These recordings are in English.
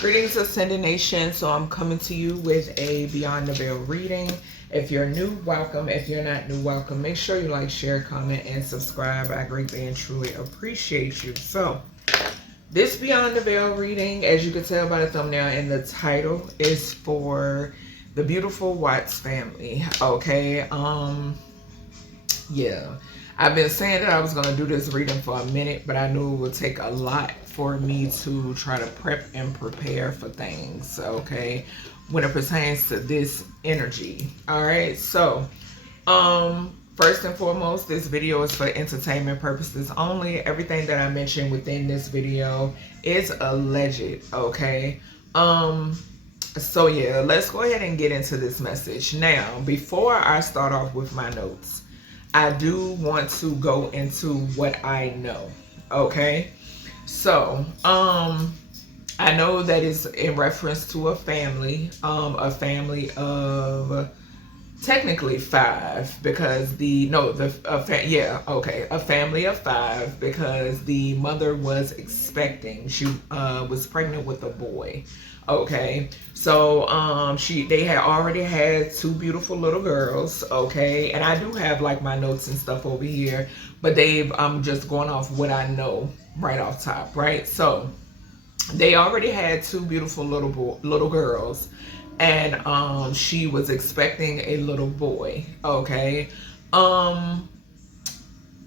Greetings, Ascended Nation. So I'm coming to you with a Beyond the Veil reading. If you're new, welcome. If you're not new, welcome. Make sure you like, share, comment, and subscribe. I greatly and truly appreciate you. So this Beyond the Veil reading, as you can tell by the thumbnail and the title, is for the beautiful Watts family. Okay. Yeah. I've been saying that I was going to do this reading for a minute, but I knew it would take a lot for me to try to prep and prepare for things, okay, when it pertains to this energy. All right, so first and foremost, this video is for entertainment purposes only. Everything that I mentioned within this video is alleged, okay? So yeah, let's go ahead and get into this message. Now, before I start off with my notes, I do want to go into what I know, okay? So, I know that it's in reference to a family of technically 5, because a family of 5, because the mother was expecting. She was pregnant with a boy. Okay, so they had already had 2 beautiful little girls. Okay, and I do have like my notes and stuff over here, but I'm just going off what I know right off top, right? So they already had 2 beautiful little girls, and she was expecting a little boy. Okay,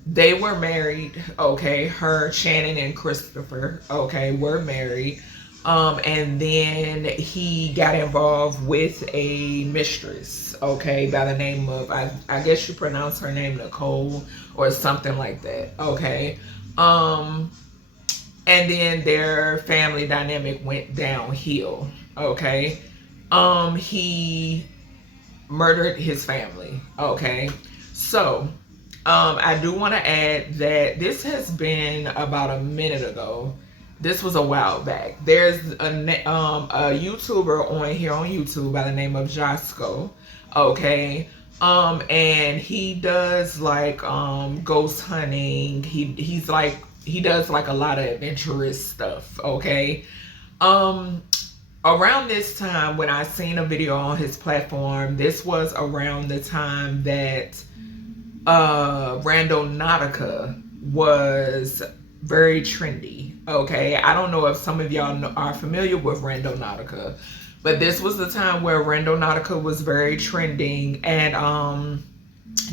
they were married. Okay, her, Shannon, and Christopher, okay, were married. And then he got involved with a mistress, okay, by the name of, I guess you pronounce her name Nichol or something like that, okay. And then their family dynamic went downhill, okay. He murdered his family, okay. So, I do want to add that this has been about a minute ago. This was a while back. There's a YouTuber on YouTube by the name of Jasko, okay, and he does like ghost hunting. He does like a lot of adventurous stuff, okay. Around this time when I seen a video on his platform, this was around the time that Randonautica was very trendy, okay. I don't know if some of y'all are familiar with Randonautica, but this was the time where Randonautica was very trending, and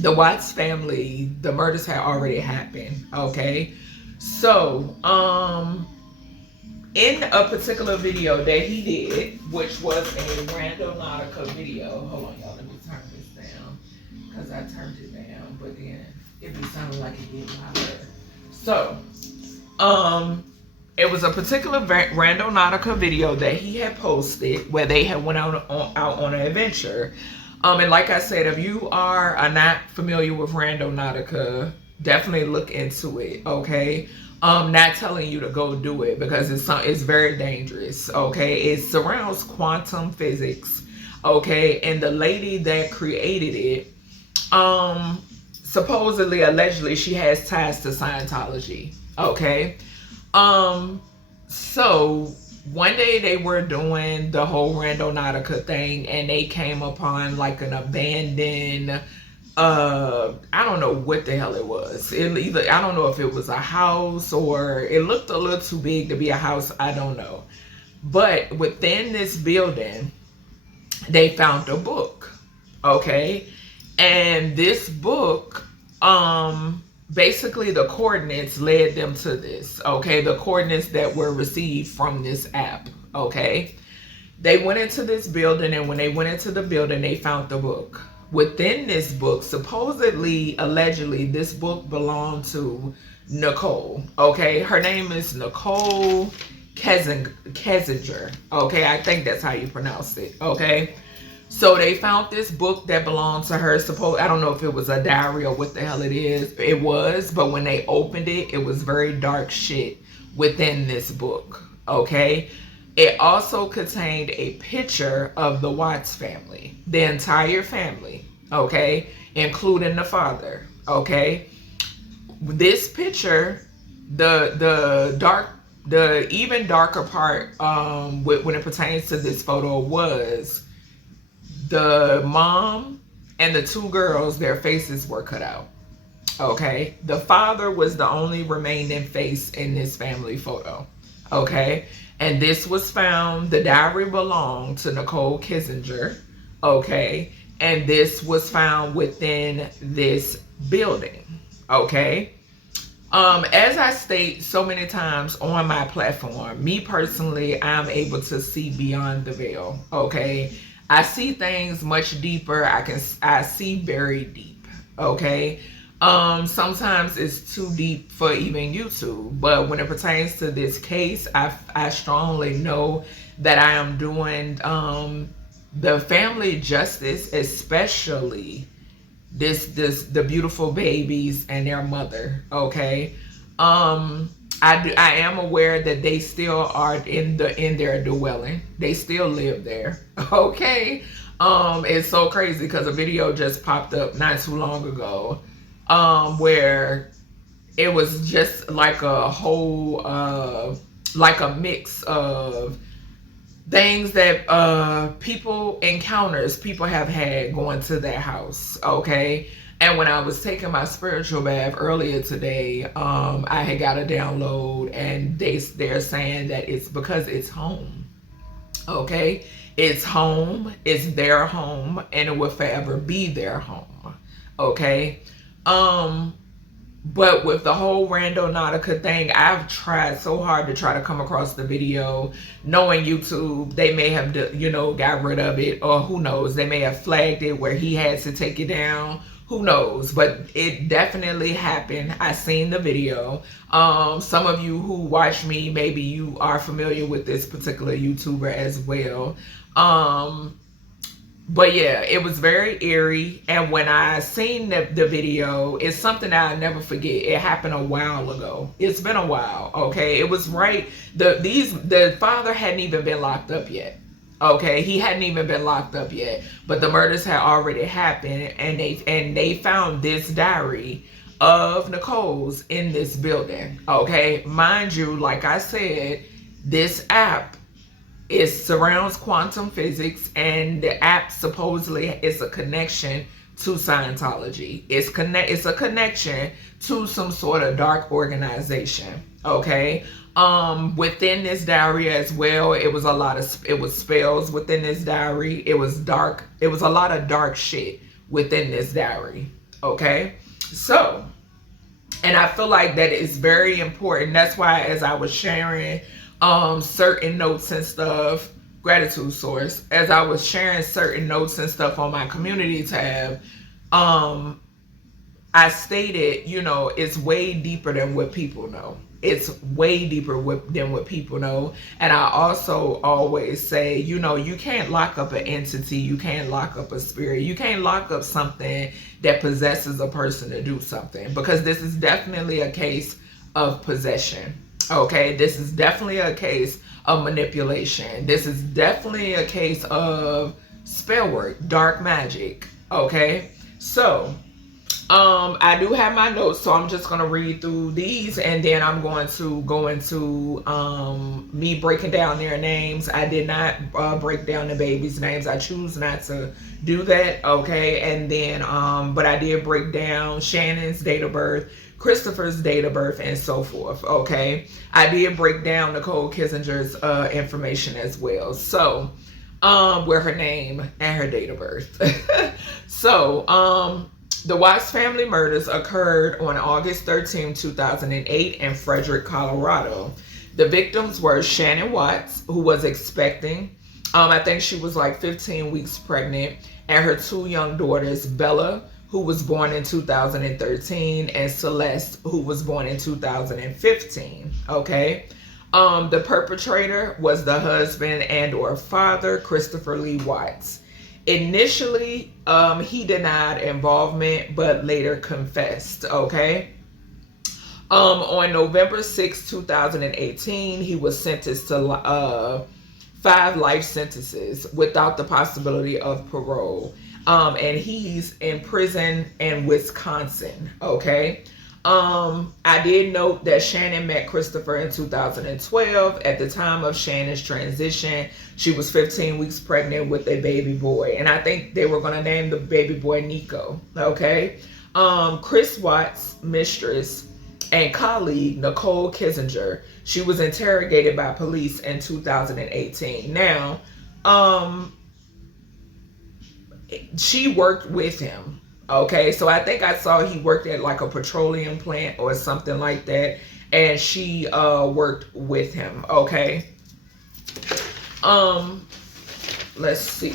the Watts family, the murders had already happened, okay. So in a particular video that he did, which was a Randonautica video, hold on y'all, let me turn this down, because I turned it down, but then it be sounding like it get louder. So it was a particular Randonautica video that he had posted where they had went out on an adventure. And like I said, if you are not familiar with Randonautica, definitely look into it, okay? Not telling you to go do it, because it's very dangerous, okay? It surrounds quantum physics, okay? And the lady that created it, supposedly, allegedly, she has ties to Scientology, okay. So one day they were doing the whole Randonautica thing, and they came upon like an abandoned, I don't know what the hell it was. I don't know if it was a house, or it looked a little too big to be a house, I don't know. But within this building, they found a book, okay. And this book, basically the coordinates led them to this, okay, the coordinates that were received from this app, okay. They went into this building, and when they went into the building, they found the book. Within this book, supposedly, allegedly, this book belonged to Nichol, okay. Her name is Nichol Kessinger, okay. I think that's how you pronounce it, okay. So they found this book that belonged to her. I don't know if it was a diary or what the hell it is. It was, but when they opened it, it was very dark shit within this book, okay? It also contained a picture of the Watts family, the entire family, okay? Including the father, okay? This picture, the dark the even darker part when it pertains to this photo was the mom and the two girls, their faces were cut out. Okay, the father was the only remaining face in this family photo. Okay, and this was found, the diary belonged to Nicole Kissinger. Okay, and this was found within this building. Okay, as I state so many times on my platform, me personally, I'm able to see beyond the veil. Okay, I see things much deeper. I see very deep. Okay, sometimes it's too deep for even YouTube, but when it pertains to this case, I strongly know that I am doing the family justice, especially the beautiful babies and their mother. Okay, I am aware that they still are in their dwelling. They still live there. Okay, it's so crazy because a video just popped up not too long ago, where it was just like a whole like a mix of things that people have had going to their house. Okay, and when I was taking my spiritual bath earlier today, I had got a download, and they're saying that it's because it's home. Okay, it's home, it's their home, and it will forever be their home. Okay, but with the whole Rando Nautica thing, I've tried so hard to try to come across the video, knowing YouTube, they may have, got rid of it, or who knows, they may have flagged it where he had to take it down. Who knows? But it definitely happened. I seen the video. Some of you who watch me, maybe you are familiar with this particular YouTuber as well. But yeah, it was very eerie. And when I seen the video, it's something that I'll never forget. It happened a while ago. It's been a while. Okay, it was right. The father hadn't even been locked up yet. Okay, he hadn't even been locked up yet, but the murders had already happened, and they found this diary of Nicole's in this building. Okay, mind you, like I said, this app surrounds quantum physics, and the app supposedly is a connection to Scientology. It's a connection to some sort of dark organization. Okay. Within this diary as well, it was spells within this diary. It was dark. It was a lot of dark shit within this diary. Okay. So, and I feel like that is very important. That's why, as I was sharing certain notes and stuff, gratitude source, as I was sharing certain notes and stuff on my community tab, I stated, it's way deeper than what people know. It's way deeper than what people know. And I also always say, you can't lock up an entity. You can't lock up a spirit. You can't lock up something that possesses a person to do something, because this is definitely a case of possession. Okay, this is definitely a case of manipulation. This is definitely a case of spell work, dark magic. Okay, so I do have my notes, so I'm just going to read through these, and then I'm going to go into me breaking down their names. I did not break down the babies' names. I choose not to do that. Okay, and then but I did break down Shannon's date of birth, Christopher's date of birth, and so forth. Okay, I did break down Nicole Kissinger's information as well, so with her name and her date of birth. So the Watts family murders occurred on August 13, 2008 in Frederick, Colorado. The victims were Shannon Watts, who was expecting, I think she was like 15 weeks pregnant, and her two young daughters, Bella, who was born in 2013, and Celeste, who was born in 2015. Okay. The perpetrator was the husband and or father, Christopher Lee Watts. Initially, he denied involvement, but later confessed. Okay. On November 6, 2018, he was sentenced to 5 life sentences without the possibility of parole. And he's in prison in Wisconsin. Okay. I did note that Shannon met Christopher in 2012. At the time of Shannon's transition, she was 15 weeks pregnant with a baby boy. And I think they were going to name the baby boy Nichol. Okay. Chris Watts' mistress and colleague, Nicole Kissinger, she was interrogated by police in 2018. Now, she worked with him. Okay, so I think I saw he worked at like a petroleum plant or something like that, and she worked with him. Okay. Let's see.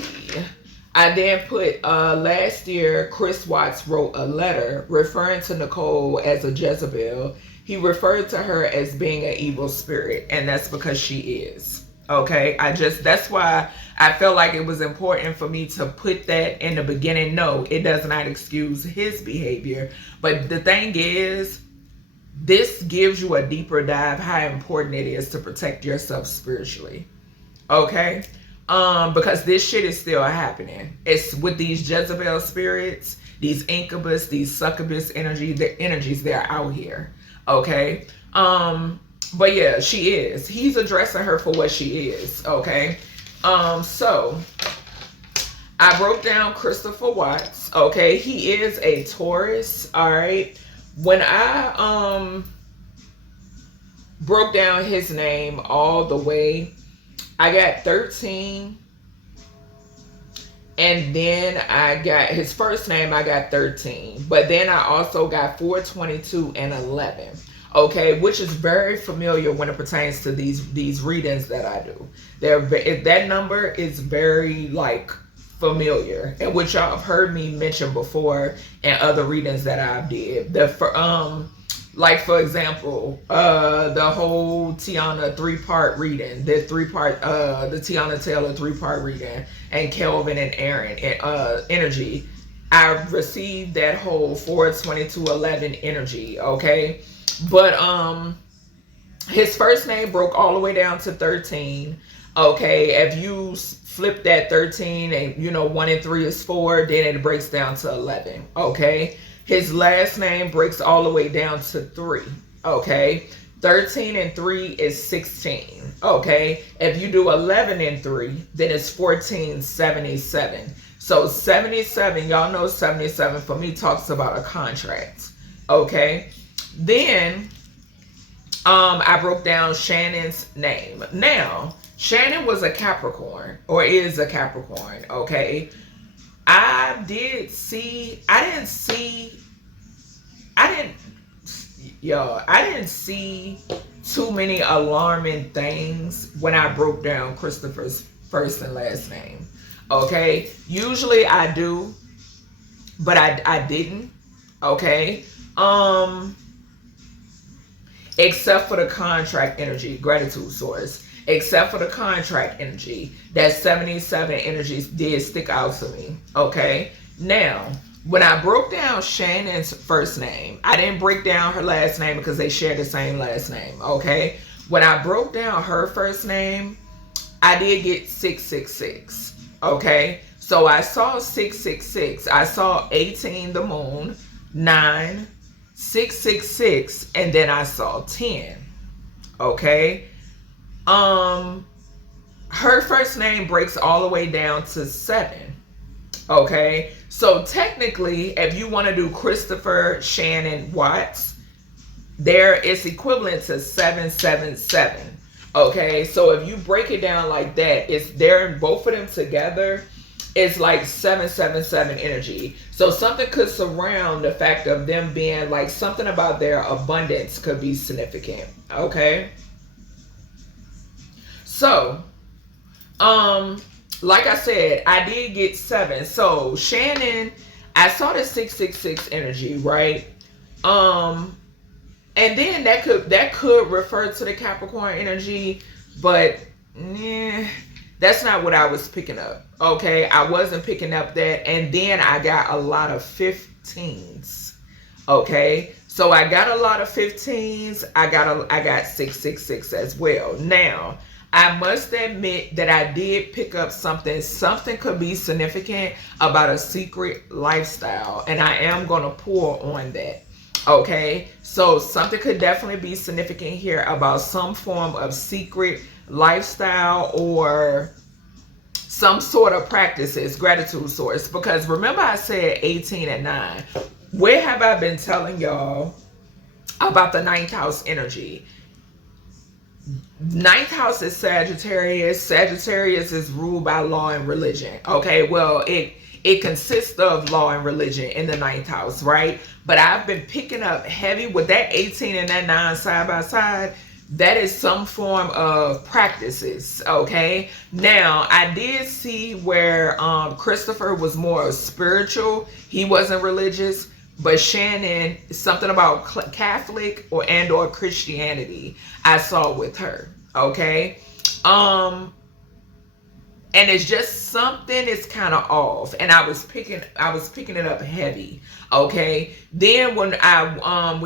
I then put last year Chris Watts wrote a letter referring to Nicole as a Jezebel. He referred to her as being an evil spirit, and that's because she is. Okay, that's why I felt like it was important for me to put that in the beginning. No, it does not excuse his behavior. But the thing is, this gives you a deeper dive how important it is to protect yourself spiritually. Okay? Because this shit is still happening. It's with these Jezebel spirits, these incubus, these succubus energies, they're out here. Okay? But yeah, she is. He's addressing her for what she is. Okay. So I broke down Christopher Watts. Okay. He is a Taurus. All right. When I broke down his name all the way, I got 13. And then I got his first name, I got 13. But then I also got 422 and 11. Okay, which is very familiar when it pertains to these readings that I do. That number is very like familiar, and which y'all have heard me mention before in other readings that I did. Like for example, the whole Tiana 3-part reading, the Tiana Taylor 3-part reading, and Kelvin and Aaron energy. I received that whole 42211 energy. Okay. But his first name broke all the way down to 13. Okay, if you flip that 13 and 1 and 3 is 4, then it breaks down to 11. Okay, his last name breaks all the way down to 3. Okay, 13 and 3 is 16. Okay, if you do 11 and 3, then it's 1477. So 77, y'all know 77 for me talks about a contract. Okay. Then I broke down Shannon's name. Now, Shannon was a Capricorn, or is a Capricorn, okay? I didn't see too many alarming things when I broke down Christopher's first and last name. Okay? Usually I do, but I didn't. Okay? Except for the contract energy, gratitude source. Except for the contract energy, that 77 energies did stick out to me. Okay. Now, when I broke down Shannon's first name, I didn't break down her last name because they share the same last name. Okay. When I broke down her first name, I did get 666. Okay. So I saw 666. I saw 18, the moon, 9, 666, and then I saw 10. Okay. Her first name breaks all the way down to 7. Okay. So technically, if you want to do Christopher Shannon Watts, there it's equivalent to 777. Okay. So if you break it down like that, it's there, both of them together. It's like 777 energy. So something could surround the fact of them being like something about their abundance could be significant. Okay. So, like I said, I did get 7. So Shannon, I saw the 666 energy, right? And then that could refer to the Capricorn energy, but that's not what I was picking up. Okay, I wasn't picking up that. And then I got a lot of 15s. Okay, so I got a lot of 15s. I got 666 as well. Now, I must admit that I did pick up something. Something could be significant about a secret lifestyle, and I am going to pour on that. Okay, so something could definitely be significant here about some form of secret lifestyle or some sort of practices, gratitude source. Because remember I said 18 and 9. Where have I been telling y'all about the ninth house energy? Ninth house is Sagittarius. Sagittarius is ruled by law and religion. Okay, well, it consists of law and religion in the ninth house, right? But I've been picking up heavy with that 18 and that 9 side by side. That is some form of practices, okay? Now, I did see where Christopher was more spiritual. He wasn't religious. But Shannon, something about Catholic or Christianity I saw with her, okay? And it's just something is kind of off, and I was picking it up heavy, okay? Then when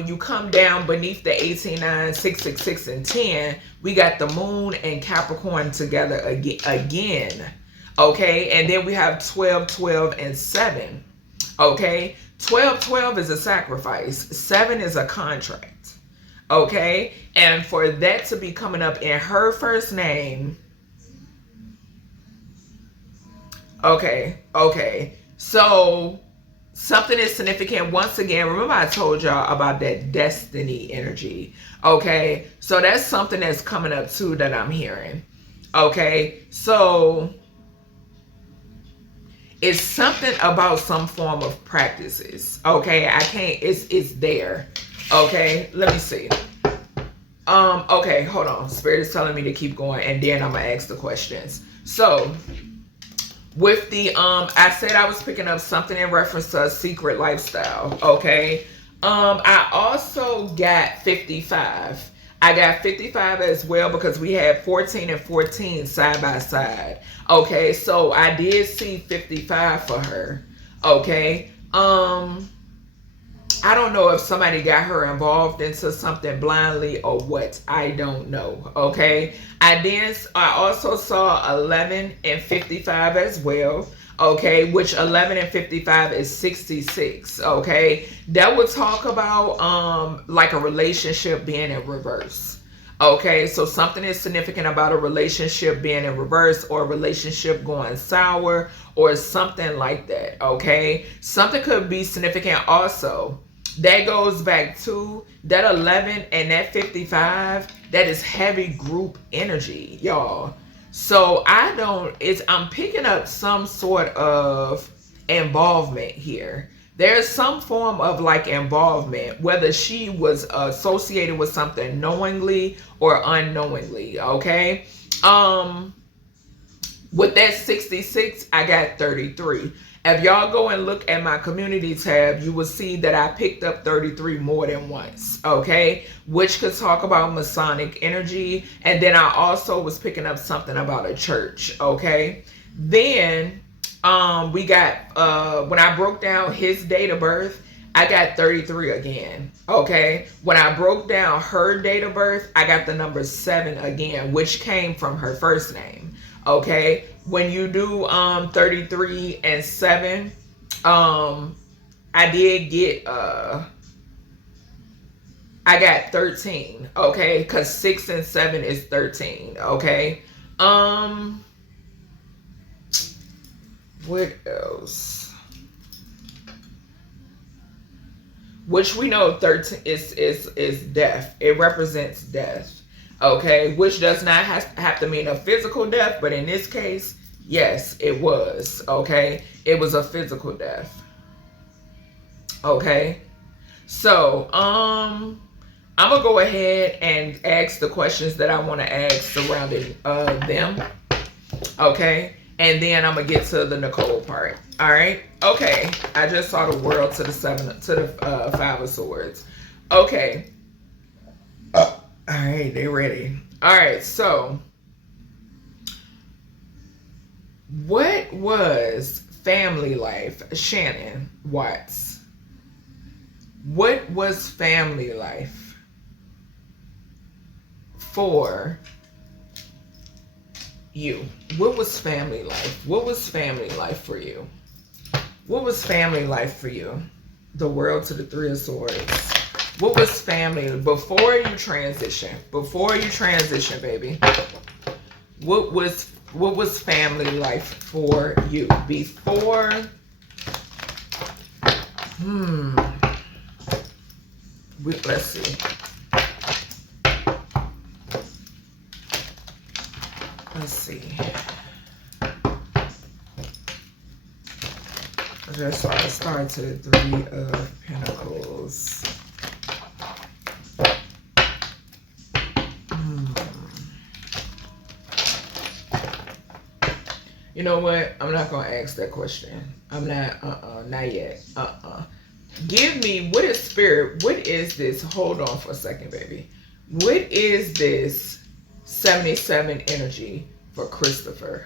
you come down beneath the 18, 9, 6, 6, 6, and 10, we got the moon and Capricorn together again, okay? And then we have 12, 12, and 7, okay? 12, 12 is a sacrifice. 7 is a contract. Okay? And for that to be coming up in her first name. Okay. So something is significant. Once again, remember I told y'all about that destiny energy. Okay? So that's something that's coming up too that I'm hearing. Okay? So it's something about some form of practices. Okay, I can't. It's there. Okay, let me see. Okay, hold on. Spirit is telling me to keep going, and then I'm gonna ask the questions. So, with the I said I was picking up something in reference to a secret lifestyle. Okay. I also got 55. I got 55 as well because we had 14 and 14 side by side. Okay, so I did see 55 for her. Okay. I don't know if somebody got her involved into something blindly or what. I don't know. Okay. I also saw 11 and 55 as well. Okay, which 11 and 55 is 66. Okay, that would talk about like a relationship being in reverse. Okay, so something is significant about a relationship being in reverse or a relationship going sour or something like that. Okay, something could be significant also. That goes back to that 11 and that 55. That is heavy group energy, y'all. So I'm picking up some sort of involvement here. There's some form of like involvement, whether she was associated with something knowingly or unknowingly, okay? With that 66, I got 33. If y'all go and look at my community tab, you will see that I picked up 33 more than once, okay? Which could talk about Masonic energy. And then I also was picking up something about a church, okay? Then we got, when I broke down his date of birth, I got 33 again, okay? When I broke down her date of birth, I got the number 7 again, which came from her first name, okay? When you do 33 and 7, I did get I got 13, okay? Because 6 and 7 is 13, okay? What else? Which we know 13 is death. It represents death. Okay, which does not have to mean a physical death, but in this case, yes, it was. Okay, it was a physical death. Okay, so I'm gonna go ahead and ask the questions that I want to ask surrounding them. Okay, and then I'm gonna get to the Nichol part. All right. Okay, I just saw the world to the 5 of swords. Okay. All right, they ready. All right, so what was family life? Shannon Watts. What was family life for you? What was family life? What was family life for you? What was family life for you? The world to the 3 of swords. What was family before you transition? Before you transition, baby. What was family life for you before? Let's see. Let's see. Just so I start to the 3 of Pentacles. You know what? I'm not going to ask that question. I'm not, not yet. Give me, what is spirit? What is this? Hold on for a second, baby. What is this 77 energy for Christopher?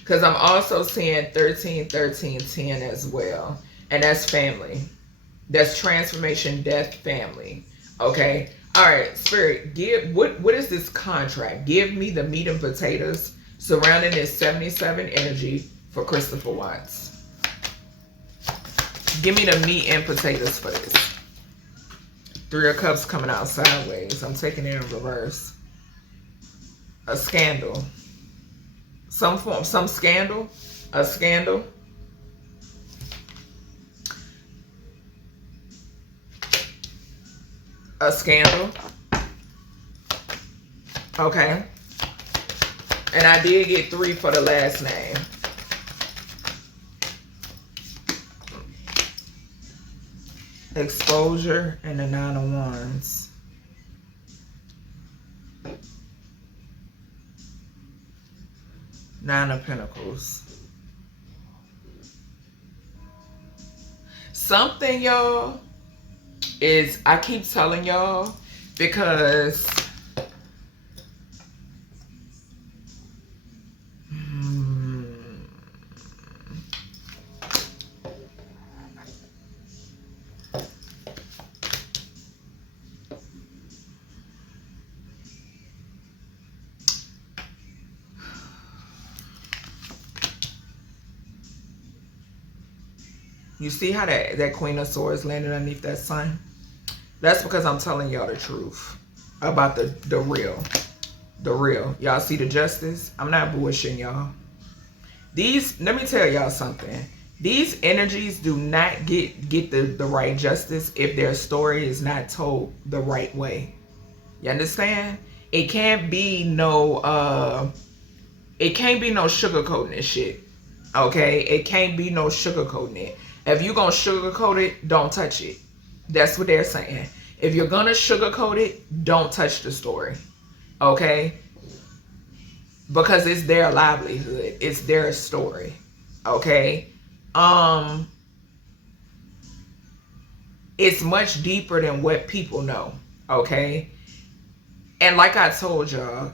Because I'm also seeing 13, 13, 10 as well. And that's family. That's transformation, death, family. Okay. All right, Spirit, give what is this contract? Give me the meat and potatoes surrounding this 77 energy for Christopher Watts. Give me the meat and potatoes for this. 3 of Cups coming out sideways. I'm taking it in reverse. A scandal. Some form, some scandal. A scandal. A scandal. Okay. And I did get 3 for the last name. Exposure and the 9 of Wands. Nine of Pentacles. Something, y'all, is, I keep telling y'all, because you see how that Queen of Swords landed underneath that sun? That's because I'm telling y'all the truth about the real. The real. Y'all see the justice? I'm not bullshitting y'all. These, let me tell y'all something. These energies do not get the right justice if their story is not told the right way. You understand? It can't be no sugarcoating this shit. Okay? It can't be no sugarcoating it. If you're going to sugarcoat it, don't touch it. That's what they're saying. If you're going to sugarcoat it, don't touch the story. Okay? Because it's their livelihood. It's their story. Okay? It's much deeper than what people know. Okay? And like I told y'all,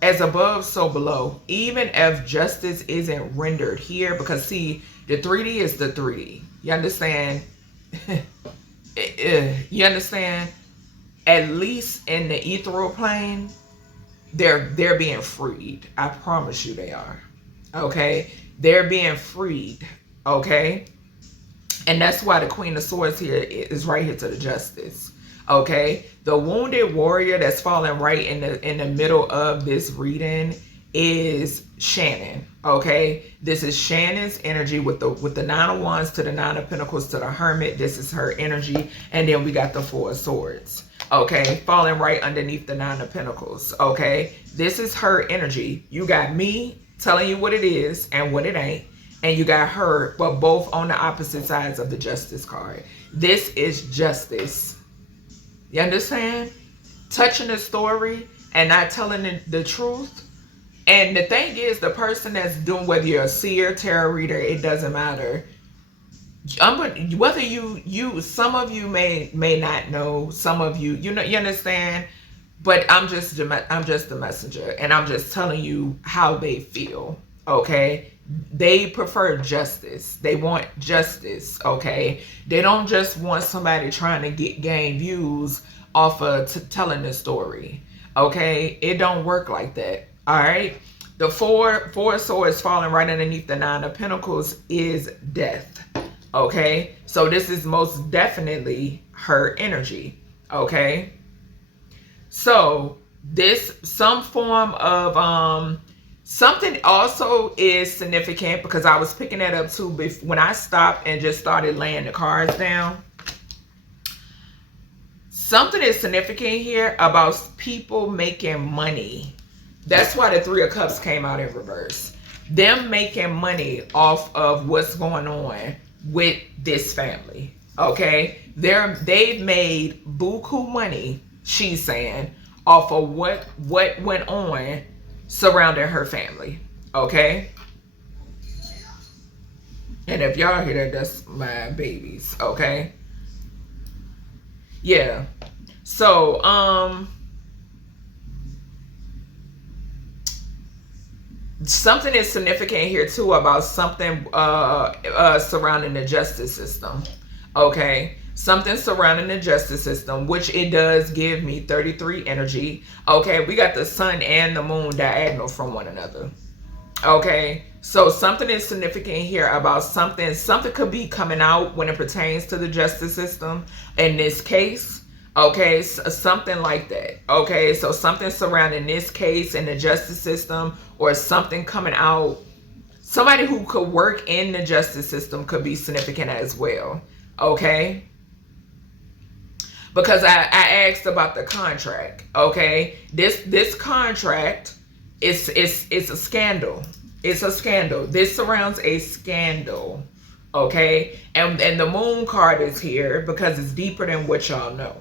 as above, so below. Even if justice isn't rendered here, because see, the 3D is the 3D. You understand? You understand? At least in the ethereal plane, they're being freed. I promise you they are. Okay? They're being freed. Okay? And that's why the Queen of Swords here is right here to the justice. Okay? The wounded warrior that's falling right in the middle of this reading is Shannon. Okay? This is Shannon's energy with the 9 of Wands to the 9 of Pentacles to the Hermit. This is her energy. And then we got the 4 of Swords. Okay? Falling right underneath the 9 of Pentacles. Okay? This is her energy. You got me telling you what it is and what it ain't. And you got her, but both on the opposite sides of the justice card. This is justice. You understand? Touching the story and not telling the truth. And the thing is, the person that's doing, whether you're a seer, tarot reader, it doesn't matter. Whether you some of you may not know, some of you, you understand. But I'm just the messenger, and I'm just telling you how they feel. Okay? They prefer justice. They want justice. Okay? They don't just want somebody trying to gain views off of telling the story. Okay? It don't work like that. All right? The four swords falling right underneath the 9 of Pentacles is death. Okay, so this is most definitely her energy. Okay, so this, some form of something also is significant, because I was picking that up too when I stopped and just started laying the cards down. Something is significant here about people making money. That's why the Three of Cups came out in reverse. Them making money off of what's going on with this family. Okay, they've made buku money, she's saying, off of what went on surrounding her family. Okay, and if y'all hear that, that's my babies. Okay, yeah. So something is significant here too about something surrounding the justice system. Okay, something surrounding the justice system, which it does give me 33 energy. Okay, we got the sun and the moon diagonal from one another. Okay, so something is significant here about something could be coming out when it pertains to the justice system in this case. Okay, so something like that. Okay, so something surrounding this case in the justice system, or something coming out. Somebody who could work in the justice system could be significant as well. Okay, because I asked about the contract. Okay, this contract is a scandal. It's a scandal. This surrounds a scandal. Okay, and the moon card is here because it's deeper than what y'all know.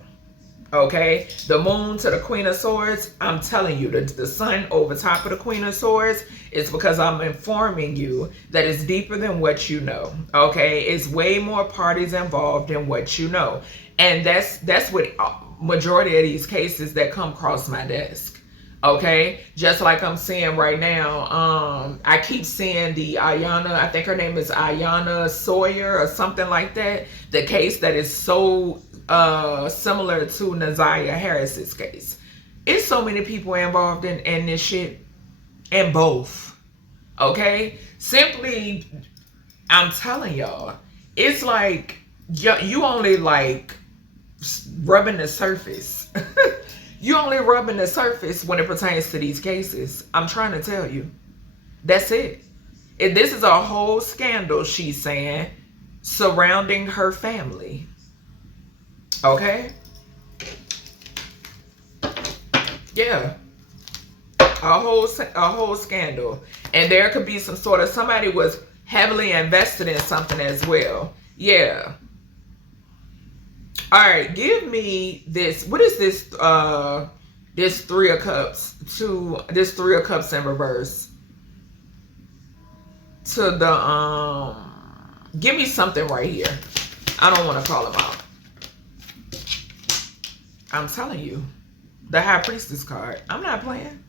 Okay, the moon to the Queen of Swords. I'm telling you, the sun over top of the Queen of Swords is because I'm informing you that it's deeper than what you know. Okay, it's way more parties involved than what you know, and that's what majority of these cases that come across my desk. Okay, just like I'm seeing right now. I keep seeing the Ayanna, I think her name is Ayanna Sawyer or something like that. The case that is so similar to Naziah Harris's case. It's so many people involved in this shit, and both. Okay, simply, I'm telling y'all, it's like you only like rubbing the surface. You only rubbing the surface when it pertains to these cases. I'm trying to tell you, that's it. And this is a whole scandal, she's saying, surrounding her family. Okay, yeah, a whole scandal, and there could be some sort of, somebody was heavily invested in something as well. Yeah. All right, give me this. What is this? This Three of Cups this Three of Cups in reverse to the Give me something right here. I don't want to call him out. I'm telling you, the High Priestess card. I'm not playing.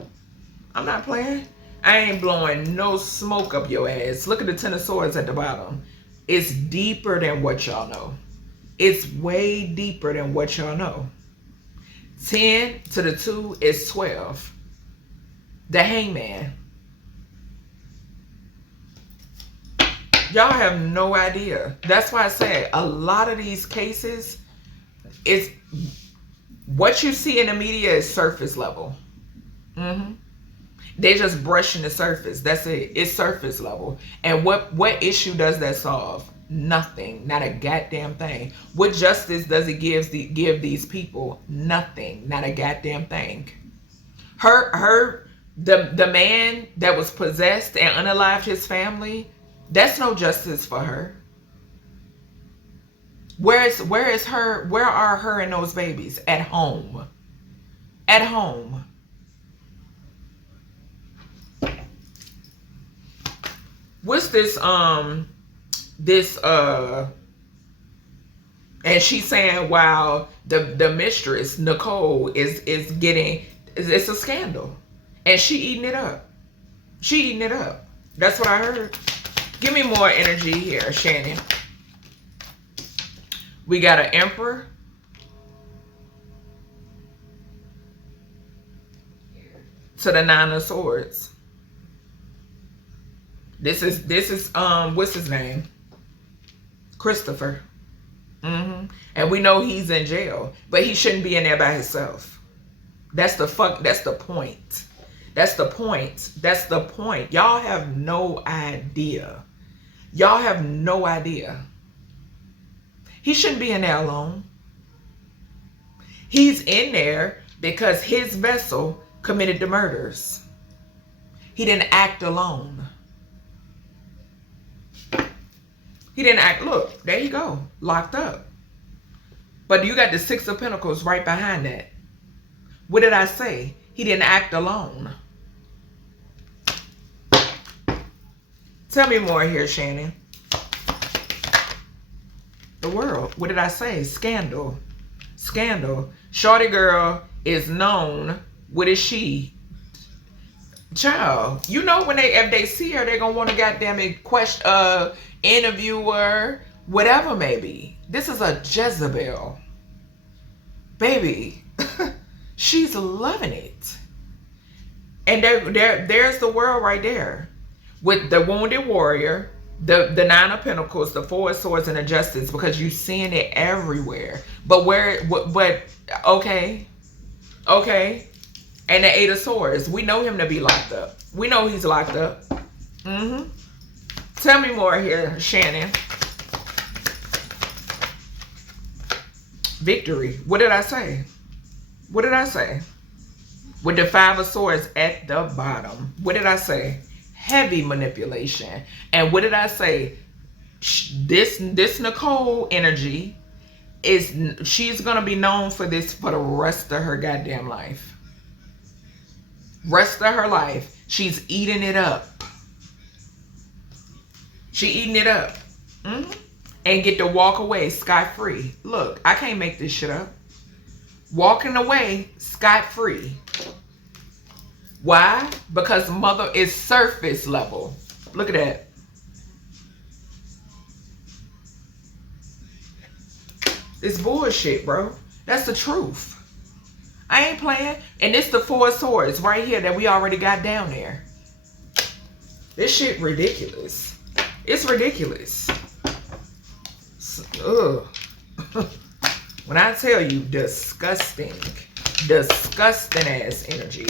I'm not playing. I ain't blowing no smoke up your ass. Look at the Ten of Swords at the bottom. It's deeper than what y'all know. It's way deeper than what y'all know. 10 to the 2 is 12. The Hangman. Y'all have no idea. That's why I said a lot of these cases, it's what you see in the media is surface level. They just brushing the surface. That's it. It's surface level. And what issue does that solve? Nothing. Not a goddamn thing. What justice does it give these people? Nothing. Not a goddamn thing. The man that was possessed and unalived his family, that's no justice for her. Where is her? Where are her and those babies? At home. At home. What's this? And she's saying, wow, the mistress Nichol is getting, it's a scandal, and she eating it up. She eating it up. That's what I heard. Give me more energy here, Shannon. We got an Emperor. To the Nine of Swords. This is what's his name? Christopher. And we know he's in jail, but he shouldn't be in there by himself. That's the point. That's the point. That's the point. Y'all have no idea. Y'all have no idea. He shouldn't be in there alone. He's in there because his vessel committed the murders. He didn't act alone. He didn't act. Look, there you go. Locked up. But you got the Six of Pentacles right behind that. What did I say? He didn't act alone. Tell me more here, Shannon. The world. What did I say? Scandal. Scandal. Shorty girl is known. What is she? Child. You know when if they see her, they're gonna want to goddamn it interview her, whatever maybe. This is a Jezebel. Baby. She's loving it. And there's the world right there. With the wounded warrior, the Nine of Pentacles, the Four of Swords, and the Justice, because you're seeing it everywhere. But okay. And the Eight of Swords. We know him to be locked up. We know he's locked up. Tell me more here, Shannon. Victory. What did I say? What did I say? With the Five of Swords at the bottom. What did I say? Heavy manipulation. And what did I say? This Nichol energy she's gonna be known for this for the rest of her goddamn life. Rest of her life. She's eating it up. She eating it up. And get to walk away scot-free. Look, I can't make this shit up. Walking away scot-free. Why? Because mother is surface level. Look at that. It's bullshit, bro. That's the truth. I ain't playing. And it's the Four of Swords right here that we already got down there. This shit ridiculous. It's ridiculous. Ugh. When I tell you, disgusting. Disgusting ass energy.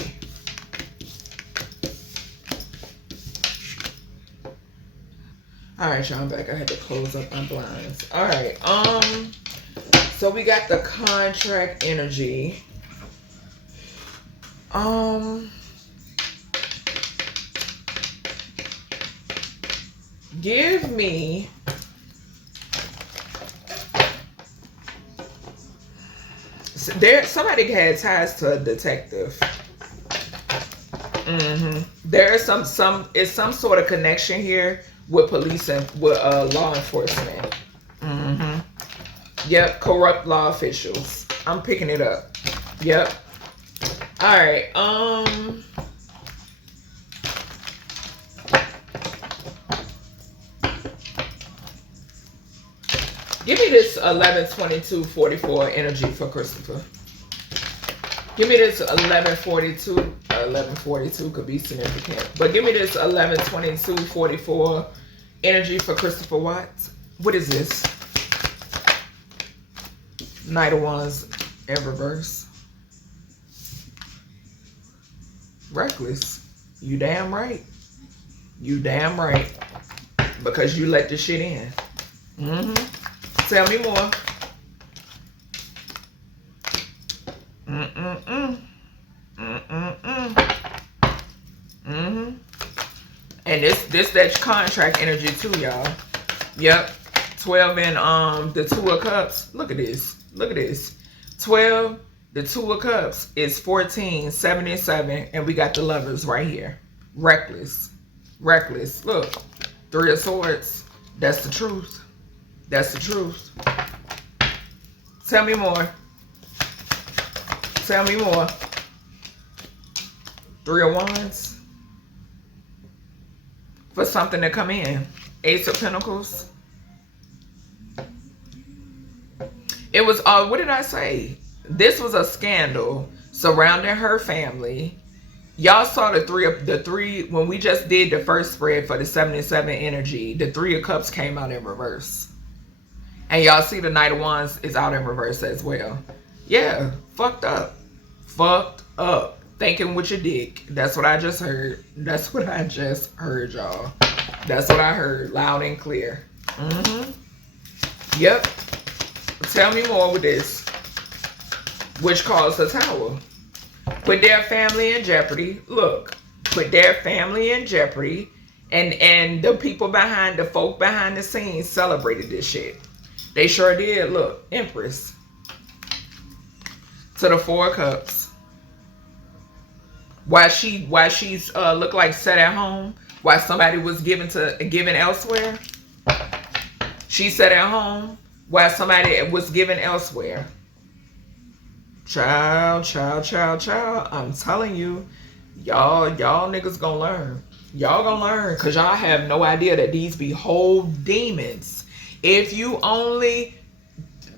Alright, y'all, I'm back. I had to close up my blinds. Alright, so we got the contract energy. Give me somebody had ties to a detective. There is some sort of connection here with police and with law enforcement. Yep, corrupt law officials. I'm picking it up. Yep. All right. Give me this 11/22/44 energy for Christopher. Give me this 11/42. 11/42 could be significant. But give me this 11/22/44 energy for Christopher Watts. What is this? Knight of Wands in reverse. Reckless. You damn right. You damn right. Because you let the shit in. Tell me more. And this that contract energy too, y'all. Yep. 12 and the Two of Cups. Look at this. Look at this. 12, the Two of Cups is 14, 77, and we got the Lovers right here. Reckless. Reckless. Look. Three of Swords. That's the truth. That's the truth. Tell me more. Tell me more. Three of Wands. For something to come in. Ace of Pentacles. It was, what did I say? This was a scandal surrounding her family. Y'all saw the three, when we just did the first spread for the 77 energy, the Three of Cups came out in reverse. And y'all see the Knight of Wands is out in reverse as well. Yeah, fucked up. Fucked up. Thinking with your dick. That's what I just heard. That's what I just heard, y'all. That's what I heard, loud and clear. Yep. Tell me more with this. Which caused the Tower. Put their family in jeopardy. Look, put their family in jeopardy. And the people behind, the folk behind the scenes celebrated this shit. They sure did. Look, Empress. To the Four of Cups. Why she's look like set at home. Why somebody was given elsewhere. She sat at home. Why somebody was given elsewhere. Child. I'm telling you, y'all niggas gonna learn. Y'all gonna learn, because y'all have no idea that these be whole demons. If you only,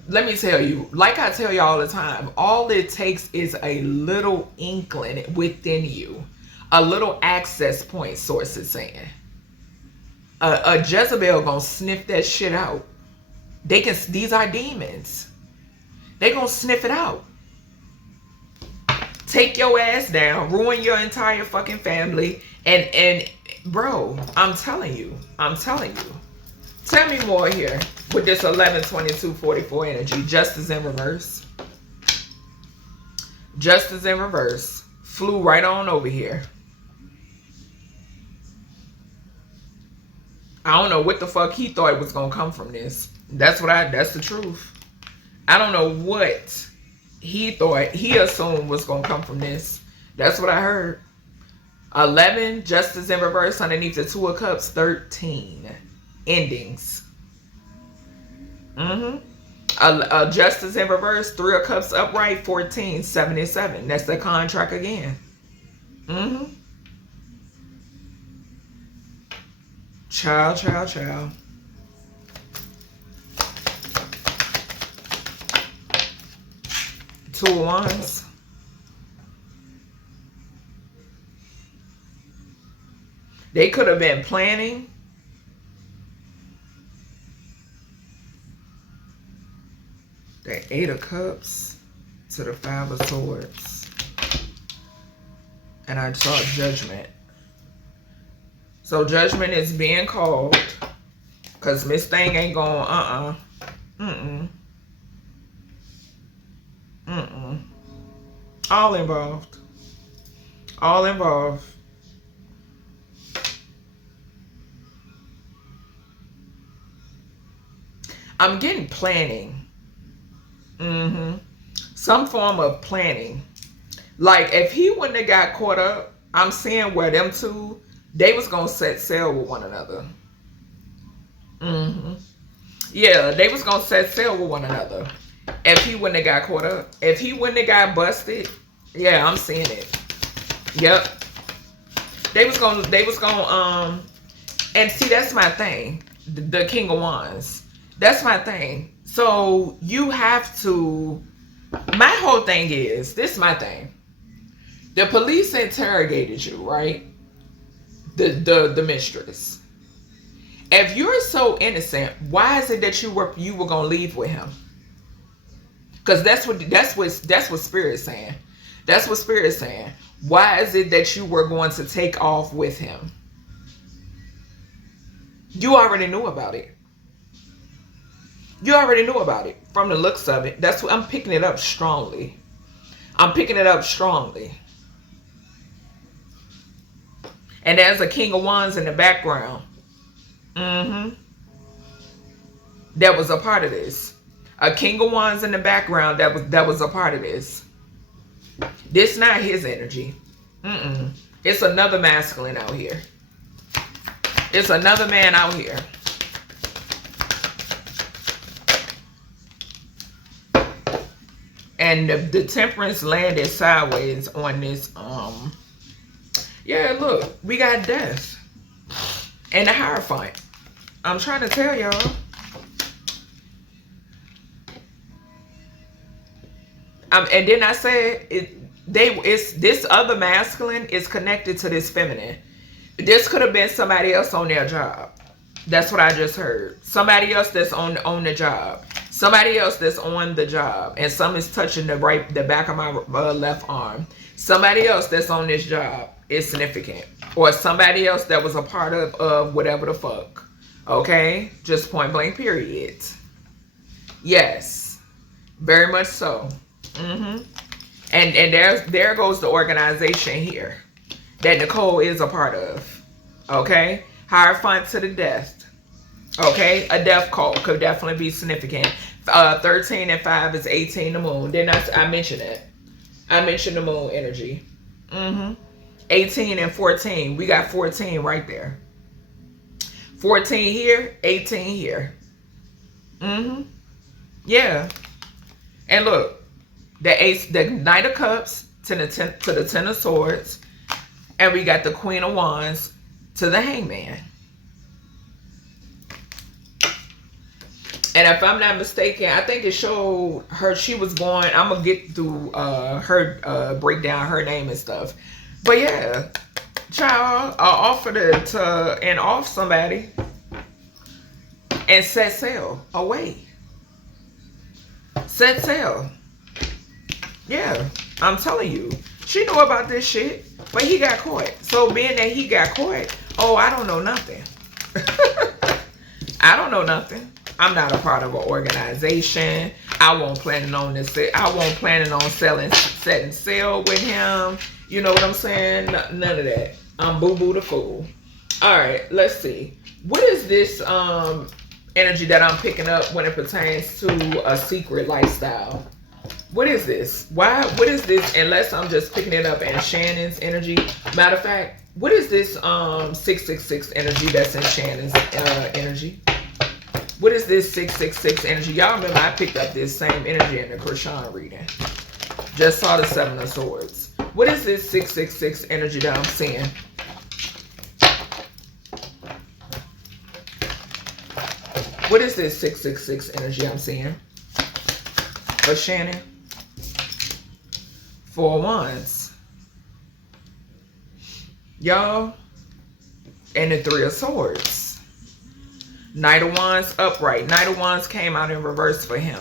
let me tell you, like I tell you all the time, all it takes is a little inkling within you. A little access point, source is saying. A Jezebel gonna sniff that shit out. These are demons. They gonna sniff it out. Take your ass down, ruin your entire fucking family, and bro, I'm telling you. Tell me more here with this 11, 22, 44 energy. Justice in reverse. Justice in reverse. Flew right on over here. I don't know what the fuck he thought was gonna come from this. That's the truth. I don't know what he assumed was gonna come from this. That's what I heard. 11, Justice in reverse underneath the Two of Cups, 13. Endings. Justice in reverse, 3 of Cups upright, 14, 77. That's the contract again. Child. 2 of Wands. They could have been planning. The 8 of Cups to the 5 of Swords. And I saw Judgment. So Judgment is being called. Because Miss Thing ain't going, All involved. I'm getting planning. Some form of planning. Like, if he wouldn't have got caught up, I'm seeing where them two, they was going to set sail with one another. Yeah, they was going to set sail with one another. If he wouldn't have got caught up. If he wouldn't have got busted, yeah, I'm seeing it. Yep. They was going and see, that's my thing. The King of Wands. That's my thing. So you have to, my whole thing is, this is my thing. The police interrogated you, right? The mistress. If you're so innocent, why is it that you were gonna leave with him? Because that's what Spirit's saying. That's what Spirit's saying. Why is it that you were going to take off with him? You already knew about it. You already knew about it from the looks of it. That's what I'm picking it up strongly. I'm picking it up strongly. And there's a King of Wands in the background. That was a part of this. A King of Wands in the background that was a part of this. This not his energy. It's another masculine out here. It's another man out here. And the Temperance landed sideways on this. Yeah, look, we got death. And the Hierophant. I'm trying to tell y'all. And then I said, this other masculine is connected to this feminine. This could have been somebody else on their job. That's what I just heard. Somebody else that's on the job. Somebody else that's on the job, and some is touching the back of my left arm. Somebody else that's on this job is significant, or somebody else that was a part of whatever the fuck. Okay, just point blank. Period. Yes, very much so. And there goes the organization here that Nichol is a part of. Okay, Hierophant to the death. Okay, a death cult could definitely be significant. 13 and 5 is 18 the moon. Didn't I mention it? I mentioned the moon energy. 18 and 14. We got 14 right there. 14 here, 18 here. Yeah. And look, the Knight of Cups to the Ten of Swords, and we got the Queen of Wands to the Hangman. And if I'm not mistaken, I think it showed her, she was going, I'm going to get through her breakdown, her name and stuff. But yeah, child, I offered to end off somebody and set sail away. Set sail. Yeah, I'm telling you. She knew about this shit, but he got caught. So being that he got caught, oh, I don't know nothing. I don't know nothing. I'm not a part of an organization. I won't planning on this. I won't planning on setting sail with him. You know what I'm saying? None of that. I'm boo-boo the fool. All right, let's see. What is this energy that I'm picking up when it pertains to a secret lifestyle? What is this? Why? What is this? Unless I'm just picking it up in Shannon's energy. Matter of fact, what is this 666 energy that's in Shannon's energy? What is this 666 energy? Y'all remember I picked up this same energy in the Krishan reading. Just saw the 7 of Swords. What is this 666 energy that I'm seeing? What is this 666 energy I'm seeing? For Shannon? 4 Wands. Y'all. And the 3 of Swords. Knight of Wands upright. Knight of Wands came out in reverse for him.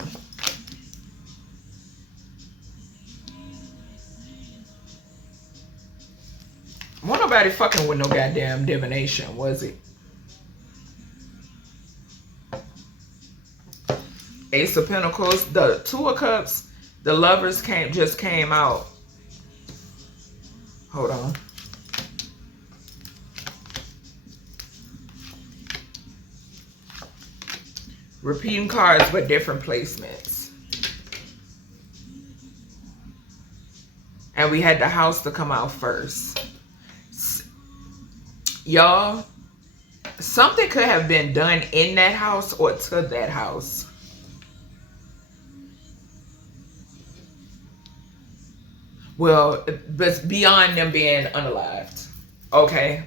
Wasn't nobody fucking with no goddamn divination, was it? Ace of Pentacles. The 2 of Cups. The Lovers just came out. Hold on. Repeating cards, but different placements. And we had the House to come out first. Y'all, something could have been done in that house or to that house. Well, but beyond them being unalived. Okay.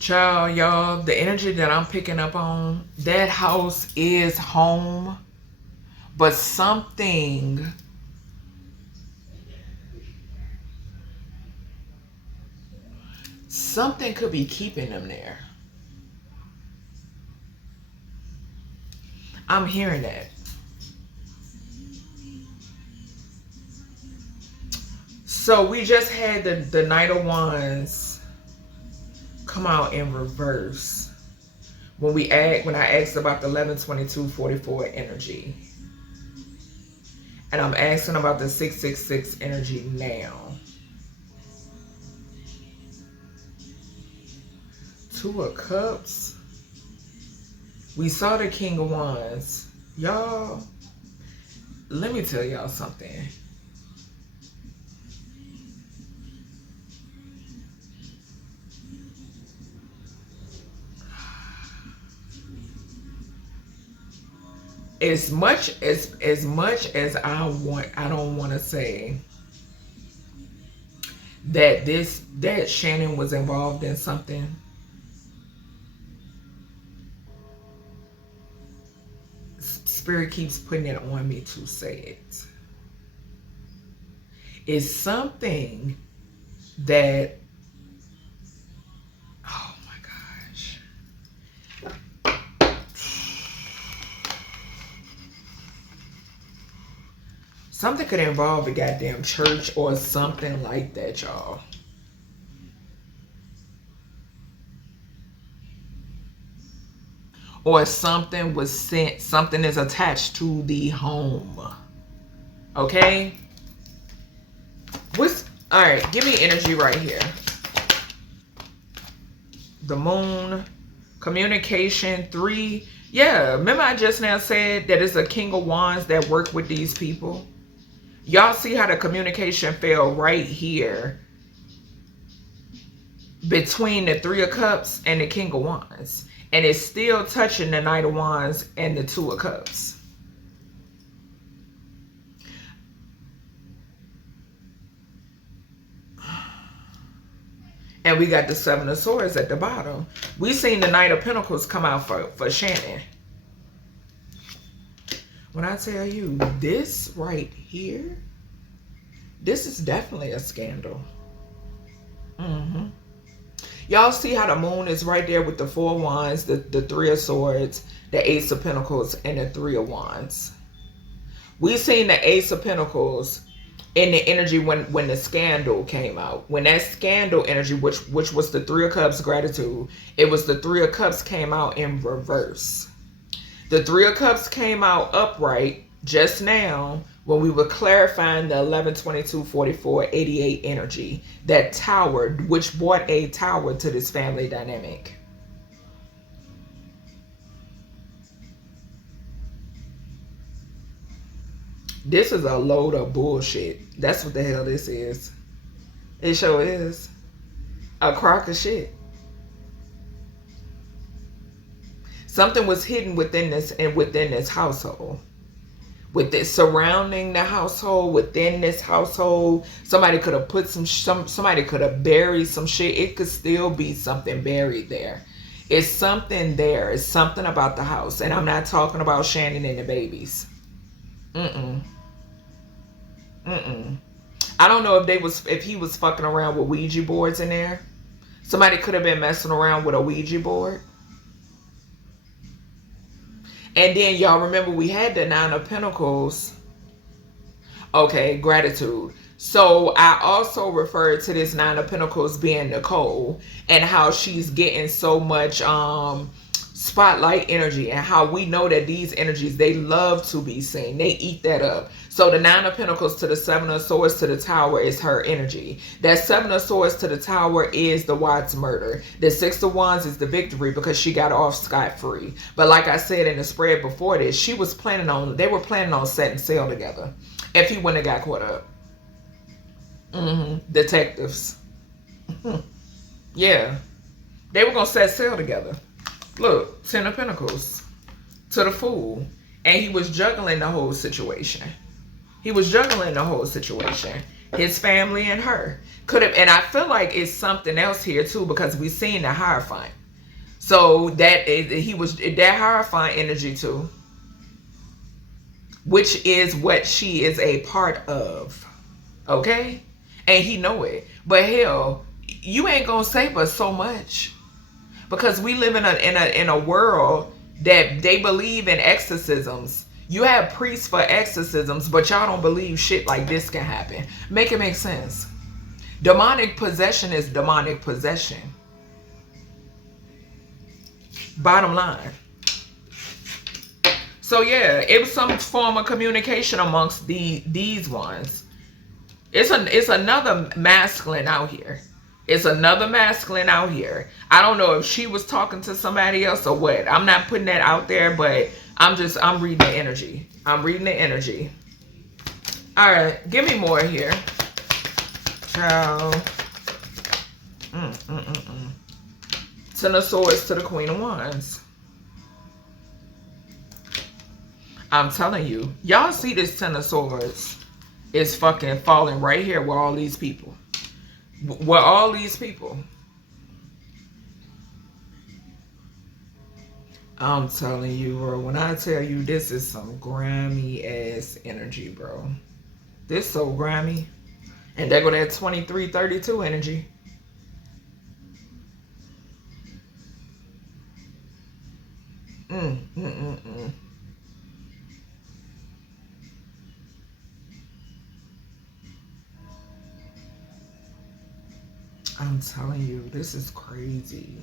Child, y'all, the energy that I'm picking up on, that house is home, but something could be keeping them there. I'm hearing that. So we just had the Knight of Wands come out in reverse when I asked about the 11/22/44 energy, and I'm asking about the 666 energy now. 2 of Cups. We saw the King of Wands. Y'all, let me tell y'all something. As much as I don't want to say that Shannon was involved in something. Spirit keeps putting it on me to say it. It's something that, oh my gosh. Something could involve a goddamn church or something like that, y'all. Or something was sent, something is attached to the home. Okay? All right, give me energy right here. The moon, communication, 3. Yeah, remember I just now said that it's a King of Wands that work with these people? Y'all see how the communication fell right here between the 3 of Cups and the King of Wands. And it's still touching the Knight of Wands and the 2 of Cups. And we got the 7 of Swords at the bottom. We seen the Knight of Pentacles come out for Shannon. When I tell you this right here, this is definitely a scandal. Y'all see how the moon is right there with the 4 of Wands, the 3 of Swords, the Ace of Pentacles, and the 3 of Wands. We seen the Ace of Pentacles in the energy when the scandal came out. When that scandal energy, which was the 3 of Cups gratitude, it was the 3 of Cups came out in reverse. The 3 of Cups came out upright just now when we were clarifying the 11, 22, 44, 88 energy. That tower, which brought a tower to this family dynamic. This is a load of bullshit. That's what the hell this is. It sure is. A crock of shit. Something was hidden within this household. With this surrounding the household, within this household, somebody could have put somebody could have buried some shit. It could still be something buried there. It's something there. It's something about the house. And I'm not talking about Shannon and the babies. I don't know if he was fucking around with Ouija boards in there. Somebody could have been messing around with a Ouija board. And then y'all remember we had the 9 of Pentacles. Okay, gratitude. So I also referred to this 9 of Pentacles being Nichol and how she's getting so much spotlight energy, and how we know that these energies, they love to be seen. They eat that up. So the 9 of Pentacles to the 7 of Swords to the Tower is her energy. That 7 of Swords to the Tower is the Watts murder. The 6 of Wands is the victory because she got off scot-free. But like I said in the spread before this, they were planning on setting sail together if he wouldn't have got caught up. Detectives. Yeah. They were going to set sail together. Look, 10 of Pentacles to the Fool. And he was juggling the whole situation. His family and her. Could have, and I feel like it's something else here too, because we seen the Hierophant. So that Hierophant energy too. Which is what she is a part of. Okay? And he know it. But hell, you ain't gonna save us so much. Because we live in a world that they believe in exorcisms. You have priests for exorcisms, but y'all don't believe shit like this can happen. Make it make sense. Demonic possession is demonic possession. Bottom line. So yeah, it was some form of communication amongst these ones. It's another masculine out here. It's another masculine out here. I don't know if she was talking to somebody else or what. I'm not putting that out there, but I'm reading the energy. I'm reading the energy. All right, give me more here. Ciao. 10 of Swords to the Queen of Wands. I'm telling you, y'all see this 10 of Swords is fucking falling right here with all these people. I'm telling you, bro. When I tell you this is some grimy ass energy, bro. This so grimy. And there go that 2332 energy. I'm telling you, this is crazy.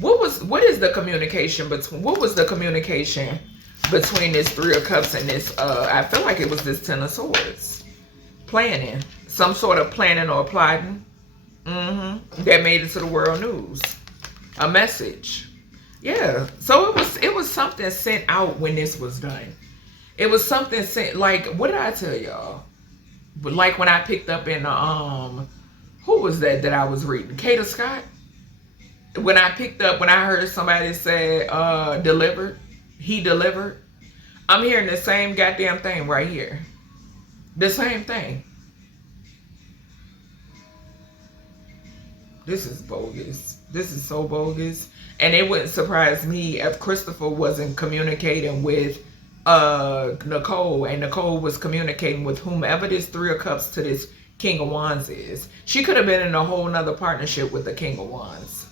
What is the communication between, what was the communication between this Three of Cups and this, I feel like it was this Ten of Swords. Planning. Some sort of planning or plotting. That made it to the world news. A message. Yeah. So it was something sent out when this was done. It was something sent, like, what did I tell y'all? But like when I picked up in the, who was that I was reading? Kata Scott? When I picked up, when I heard somebody say, delivered, he delivered. I'm hearing the same goddamn thing right here. The same thing. This is bogus. This is so bogus. And it wouldn't surprise me if Christopher wasn't communicating with Nichol, and Nichol was communicating with whomever this Three of Cups to this King of Wands is. She could have been in a whole nother partnership with the King of Wands.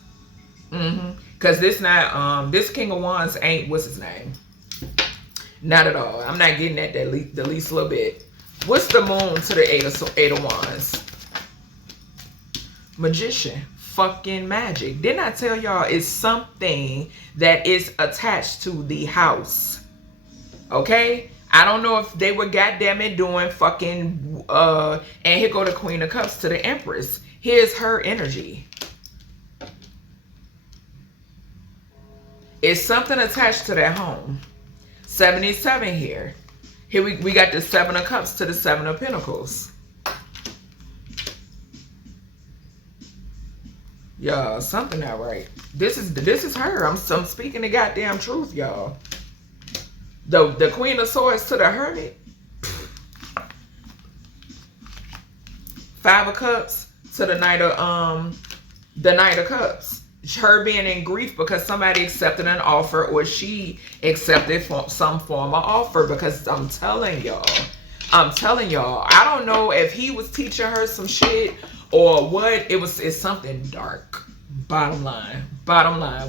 Because this not this King of Wands ain't, what's his name? Not at all. I'm not getting at that the least little bit. What's the moon to the Eight of Wands? Magician. Fucking magic. Didn't I tell y'all it's something that is attached to the house? Okay? I don't know if they were goddamn it doing fucking and here go the Queen of Cups to the Empress. Here's her energy. It's something attached to that home. 77 here. Here we got the Seven of Cups to the Seven of Pentacles. Y'all, something not right. This is her. I'm speaking the goddamn truth, y'all. The Queen of Swords to the Hermit. Five of Cups to the Knight of Cups. Her being in grief because somebody accepted an offer, or she accepted some form of offer. Because I'm telling y'all, I don't know if he was teaching her some shit or what. It's something dark. Bottom line,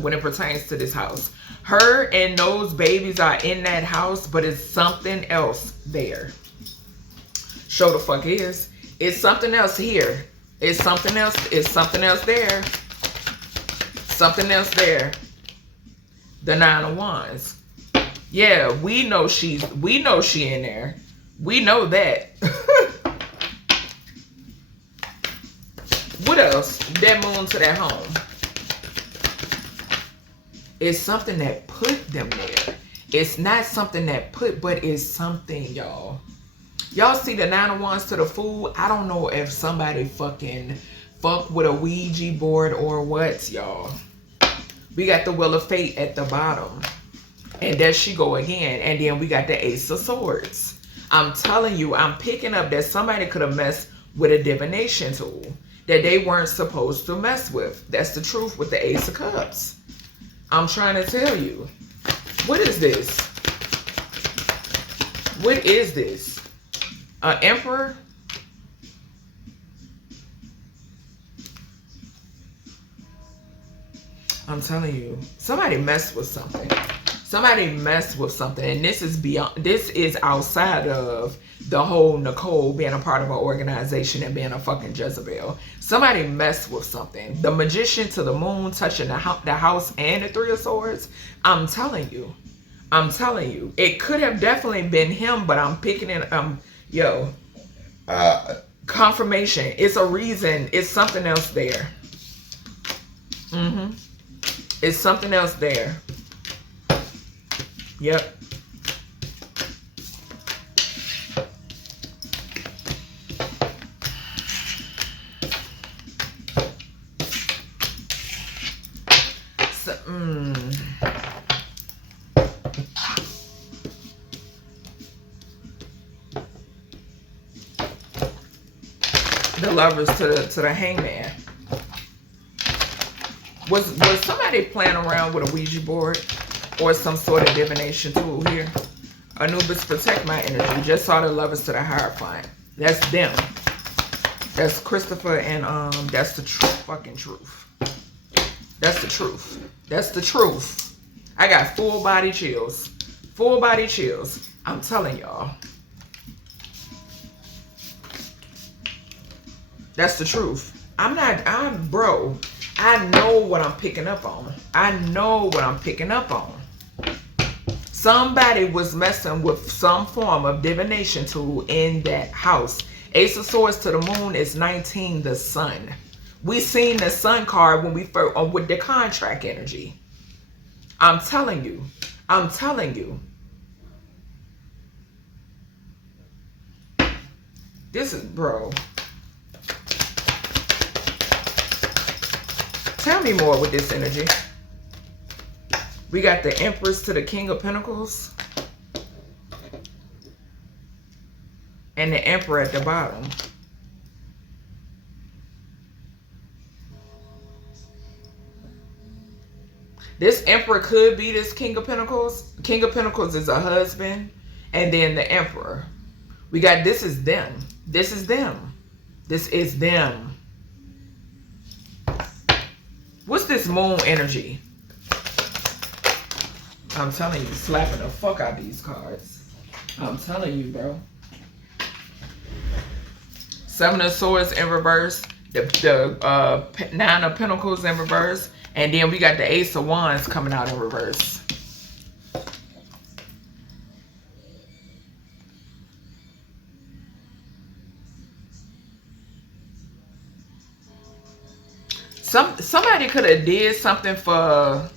when it pertains to this house, her and those babies are in that house, but it's something else there. Show the fuck is. It's something else here. It's something else. It's something else there. Something else there. The Nine of Wands. Yeah, we know she in there. We know that. What else? That moon to that home. It's something that put them there. It's not something that put, but it's something, y'all. Y'all see the Nine of Wands to the Fool? I don't know if somebody fucking fuck with a Ouija board or what, y'all. We got the Wheel of Fate at the bottom. And there she go again. And then we got the Ace of Swords. I'm telling you, I'm picking up that somebody could have messed with a divination tool that they weren't supposed to mess with. That's the truth with the Ace of Cups. I'm trying to tell you. What is this? What is this? An Emperor? I'm telling you, somebody messed with something. Somebody messed with something, and this is beyond. This is outside of the whole Nichol being a part of an organization and being a fucking Jezebel. Somebody messed with something. The Magician to the moon touching the house and the Three of Swords. I'm telling you, it could have definitely been him, but I'm picking it. Confirmation. It's a reason. It's something else there. It's something else there. Yep. So, the Lovers to the Hangman. Was somebody playing around with a Ouija board or some sort of divination tool here? Anubis, protect my energy. Just saw the Lovers to the Hierophant. That's them. That's Christopher, and that's the fucking truth. That's the truth. That's the truth. I got full body chills. Full body chills. I'm telling y'all. That's the truth. Bro, I know what I'm picking up on. I know what I'm picking up on. Somebody was messing with some form of divination tool in that house. Ace of Swords to the moon is 19, the sun. We seen the sun card when we first, with the contract energy. I'm telling you. I'm telling you. This is, bro. Tell me more with this energy. We got the Empress to the King of Pentacles. And the Emperor at the bottom. This Emperor could be this King of Pentacles. King of Pentacles is a husband. And then the Emperor. We got, this is them. This is them. This is them. What's this moon energy? I'm telling you, slapping the fuck out these cards. I'm telling you, bro. Seven of Swords in reverse. The Nine of Pentacles in reverse. And then we got the Ace of Wands coming out in reverse. Somebody could have did something for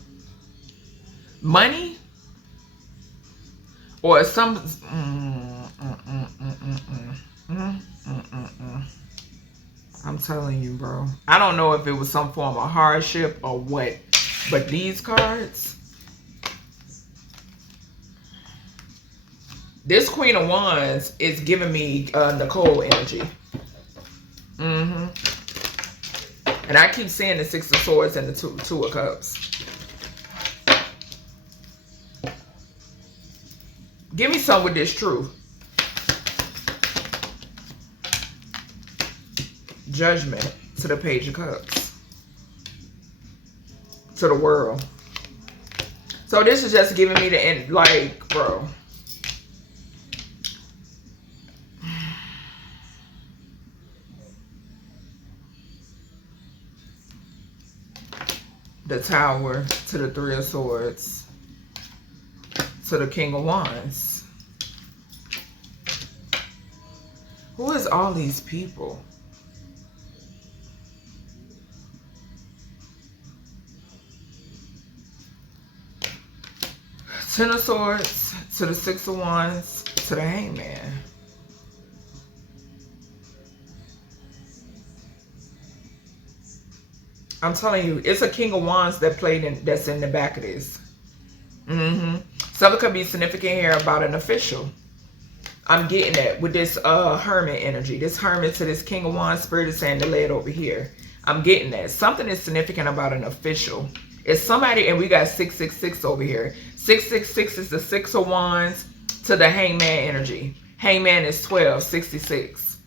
money or some I'm telling you, bro. I don't know if it was some form of hardship or what, but these cards, this Queen of Wands is giving me Nichol energy. And I keep seeing the Six of Swords and the Two of Cups. Give me some with this truth. Judgment to the Page of Cups. To the World. So this is just giving me the end, like, bro. The Tower to the Three of Swords. To the King of Wands. Who is all these people? Ten of Swords to the Six of Wands to the Hangman. I'm telling you, it's a King of Wands that played in, that's in the back of this. Something could be significant here about an official. I'm getting that with this Hermit energy. This Hermit to this King of Wands spirit is saying to lay it over here. I'm getting that. Something is significant about an official. It's somebody, and we got 666 over here. 666 is the Six of Wands to the Hangman energy. Hangman is 1266.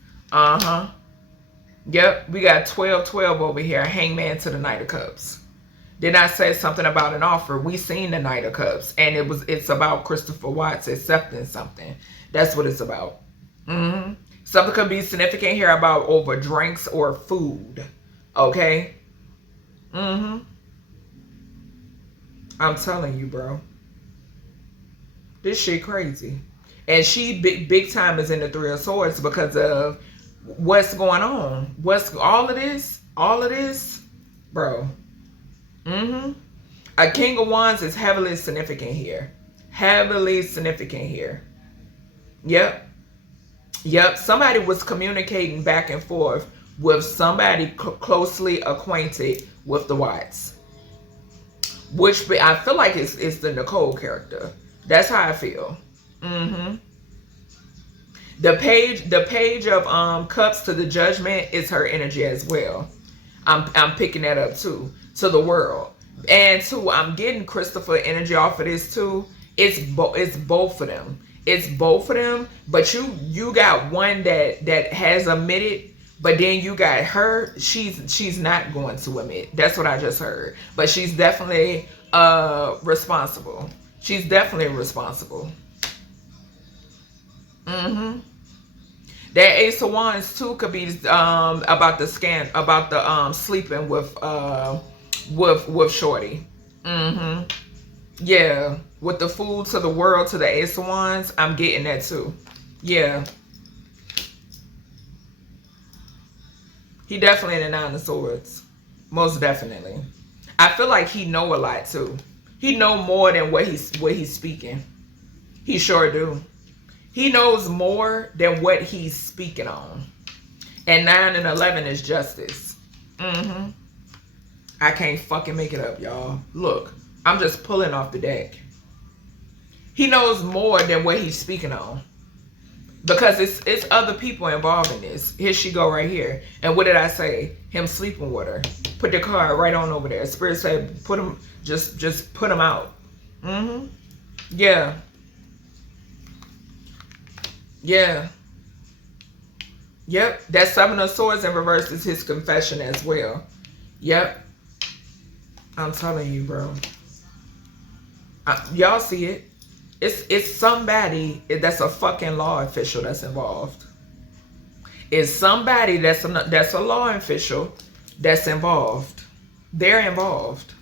Yep, we got 1212 over here. Hangman to the Knight of Cups. Did I say something about an offer? We seen the Knight of Cups, and it's about Christopher Watts accepting something. That's what it's about. Something could be significant here about over drinks or food. Okay. I'm telling you, bro. This shit crazy. And she big time is in the Three of Swords because of what's going on. What's all of this? All of this? Bro. A King of Wands is heavily significant here. Heavily significant here. Yep. Somebody was communicating back and forth with somebody closely acquainted with the Watts. Which I feel like it's the Nichol character. That's how I feel. The page of Cups to the Judgment is her energy as well. I'm picking that up too. To the World. And two, I'm getting Christopher energy off of this too. It's both of them. It's both of them, but you got one that has admitted, But then you got her, she's not going to admit. That's what I just heard. But she's definitely responsible. She's definitely responsible. Mm-hmm. That Ace of Wands too could be about the sleeping with Shorty. Mm-hmm. Yeah. With the fool to the world to the Ace of Wands, I'm getting that too. Yeah. He definitely in the Nine of Swords. Most definitely. I feel like he know a lot too. He know more than what he's speaking. He sure do. He knows more than what he's speaking on. And 9 and 11 is justice. Mm-hmm. I can't fucking make it up, y'all. Look, I'm just pulling off the deck. He knows more than what he's speaking on. Because it's other people involved in this. Here she go right here. And what did I say? Him sleeping with her. Put the card right on over there. Spirit said, put him, just put him out. Mm-hmm. Yeah. Yeah. Yep. That 7 of Swords in reverse is his confession as well. Yep. I'm telling you, bro. Y'all see it. It's somebody that's a fucking law official that's involved. It's somebody that's a law official that's involved. They're involved.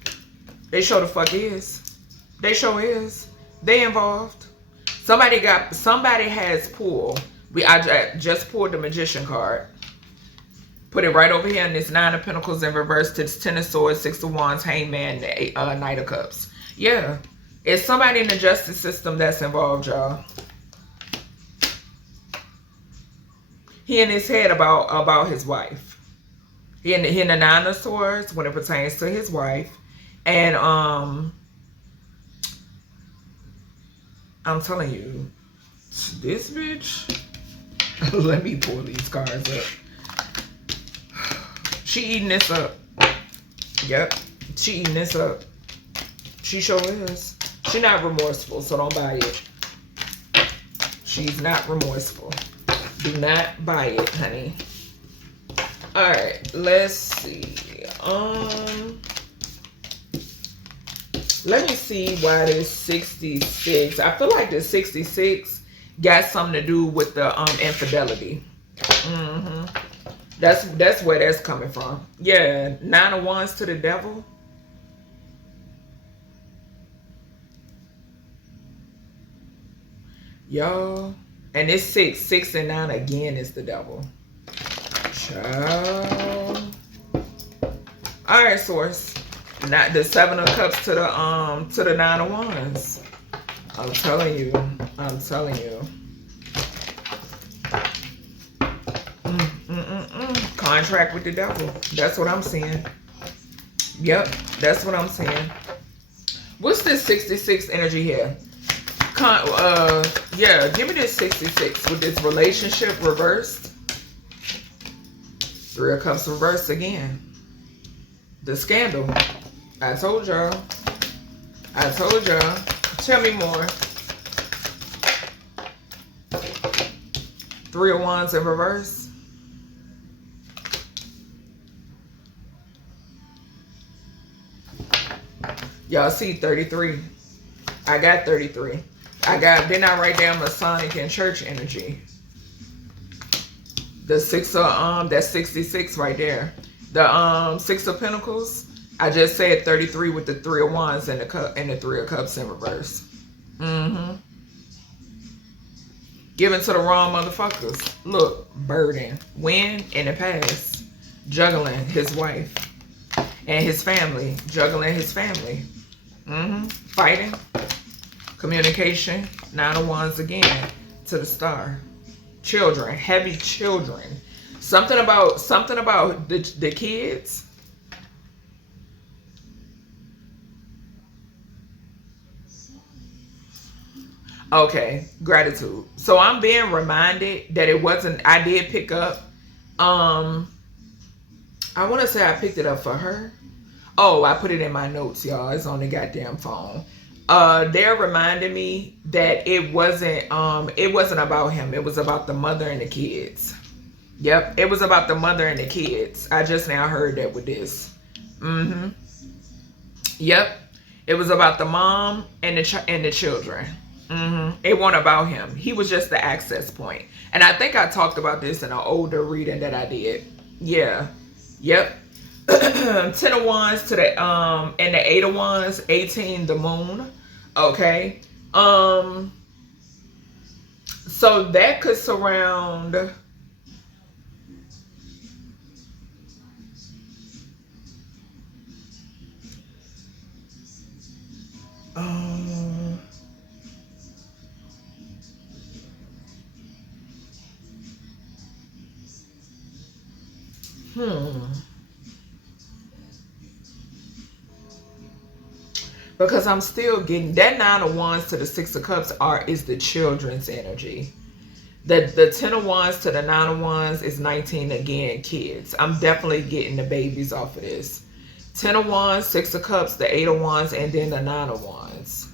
They sure the fuck is. They sure is. They involved. Somebody has pulled. I just pulled the Magician card. Put it right over here in this 9 of Pentacles in reverse to this 10 of Swords, 6 of Wands, Hangman, Knight of Cups. Yeah. It's somebody in the justice system that's involved, y'all. He in his head about his wife. He in the 9 of Swords when it pertains to his wife. And I'm telling you, this bitch. Let me pull these cards up. She eating this up. Yep. She eating this up. She sure is. She not remorseful, so don't buy it. She's not remorseful. Do not buy it, honey. Alright, let's see. Let me see why this 66. I feel like the 66 got something to do with the infidelity. Mm-hmm. That's where that's coming from. Yeah, 9 of Wands to the Devil. Y'all. And it's 6 and 9 again is the Devil. Child. Alright, source. Not the 7 of Cups to the 9 of Wands. I'm telling you. I'm telling you. Contract with the devil. That's what I'm seeing. Yep, that's what I'm seeing. What's this 66 energy here? Yeah, give me this 66 with this relationship reversed. 3 of Cups reversed again. The scandal. I told y'all. I told y'all. Tell me more. 3 of Wands in reverse. Y'all see 33. I got 33. Then I write down Masonic and church energy. The 6 of that's 66 right there. The 6 of Pentacles. I just said 33 with the 3 of Wands and the 3 of Cups in reverse. Mm-hmm. Giving to the wrong motherfuckers. Look, burden. When? In the past. Juggling his wife. And his family. Juggling his family. Mm-hmm. Fighting. Communication. 9 of Wands again. To the Star. Children. Heavy children. Something about the kids. Okay, gratitude. So I'm being reminded that it wasn't, I did pick up, I want to say I picked it up for her. Oh, I put it in my notes, y'all. It's on the goddamn phone. They're reminding me that it wasn't about him. It was about the mother and the kids. Yep, it was about the mother and the kids. I just now heard that with this. Yep, it was about the mom and the children. It wasn't about him. He was just the access point. And I think I talked about this in an older reading that I did. Yeah. Yep. 10 of Wands to the and the 8 of Wands, 18 the moon. Okay. So that could surround because I'm still getting that 9 of Wands to the 6 of Cups is the children's energy. The 10 of Wands to the 9 of Wands is 19 again, kids. I'm definitely getting the babies off of this. 10 of Wands, 6 of Cups, the 8 of Wands, and then the 9 of Wands.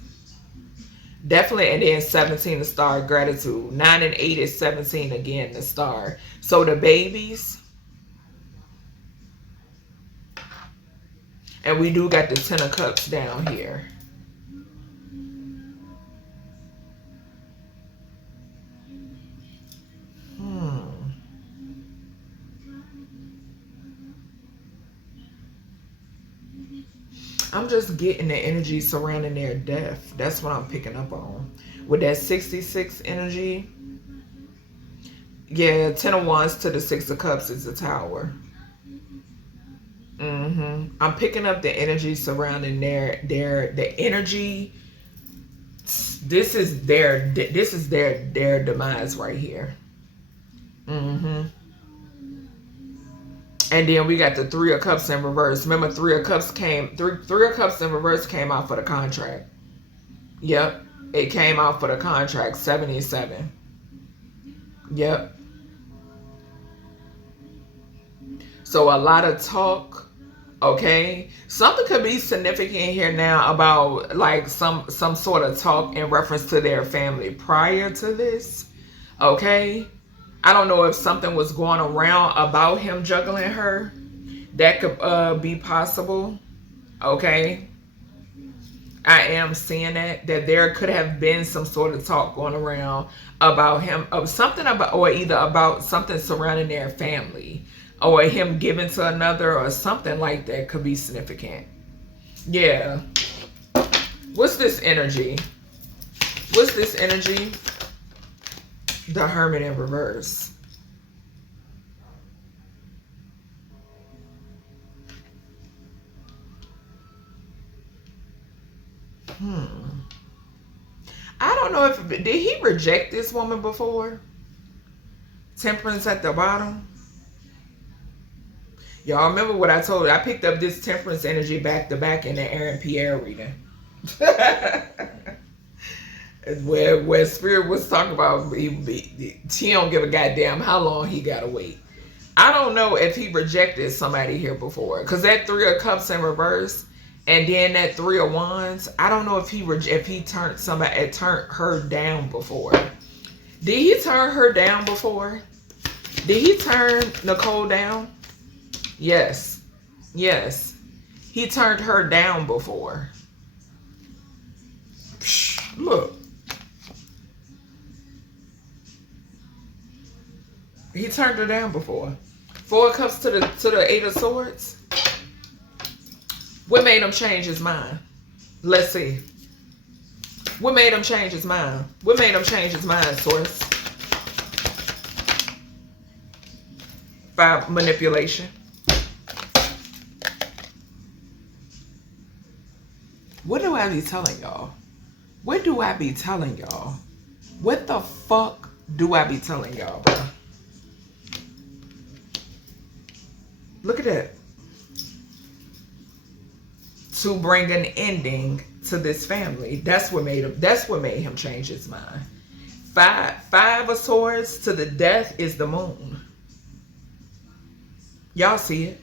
Definitely, and then 17 the star, gratitude. 9 and 8 is 17 again, the star. So the babies. And we do got the 10 of Cups down here. I'm just getting the energy surrounding their death. That's what I'm picking up on. With that 66 energy. Yeah, 10 of Wands to the 6 of Cups is the Tower. I'm picking up the energy surrounding the energy. This is their demise right here. And then we got the 3 of Cups in reverse. Remember, 3 of Cups in reverse came out for the contract. Yep, it came out for the contract. 77. Yep. So a lot of talk. Okay, something could be significant here now about like some sort of talk in reference to their family prior to this. Okay, I don't know if something was going around about him juggling her. That could be possible. Okay, I am seeing that there could have been some sort of talk going around about him, of something about, or either about something surrounding their family, or him giving to another, or something like that could be significant. Yeah. What's this energy? What's this energy? The Hermit in reverse. I don't know if, did he reject this woman before? Temperance at the bottom. Y'all remember what I told you? I picked up this Temperance energy back to back in the Aaron Pierre reading. where Spirit was talking about he don't give a goddamn how long he gotta wait. I don't know if he rejected somebody here before, because that 3 of Cups in reverse and then that 3 of Wands, I don't know if he turned her down before. Did he turn her down before? Did he turn Nichol down? Yes. Yes. He turned her down before. Psh, look. He turned her down before. 4 of Cups to the 8 of Swords. What made him change his mind? Let's see. What made him change his mind? What made him change his mind, Source? 5, manipulation. What do I be telling y'all? What do I be telling y'all? What the fuck do I be telling y'all, bro? Look at that. To bring an ending to this family. That's what made him change his mind. 5 of Swords to the death is the moon. Y'all see it?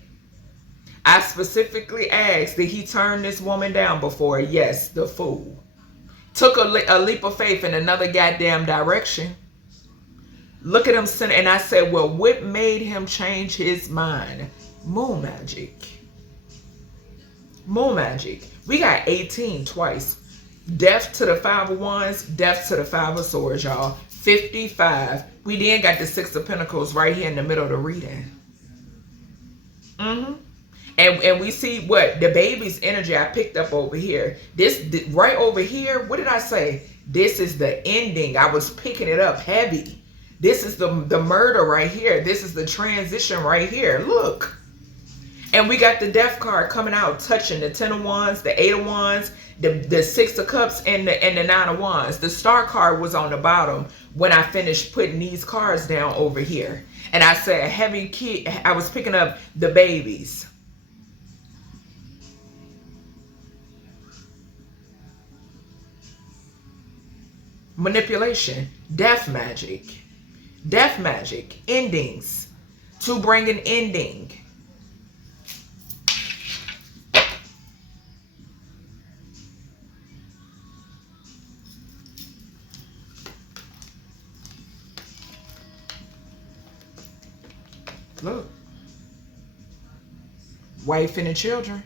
I specifically asked, did he turn this woman down before? Yes, the Fool. Took a leap of faith in another goddamn direction. Look at him sitting, and I said, well, what made him change his mind? Moon magic. Moon magic. We got 18 twice. Death to the 5 of Wands, death to the 5 of Swords, y'all. 55. We then got the 6 of Pentacles right here in the middle of the reading. And we see what the baby's energy I picked up over here. This right over here, what did I say? This is the ending. I was picking it up heavy. This is the murder right here. This is the transition right here. Look. And we got the death card coming out, touching the 10 of Wands, the 8 of Wands, the 6 of Cups, and the 9 of Wands. The star card was on the bottom when I finished putting these cards down over here. And I said heavy key. I was picking up the babies. Manipulation, death magic, endings, to bring an ending. Look, wife and the children,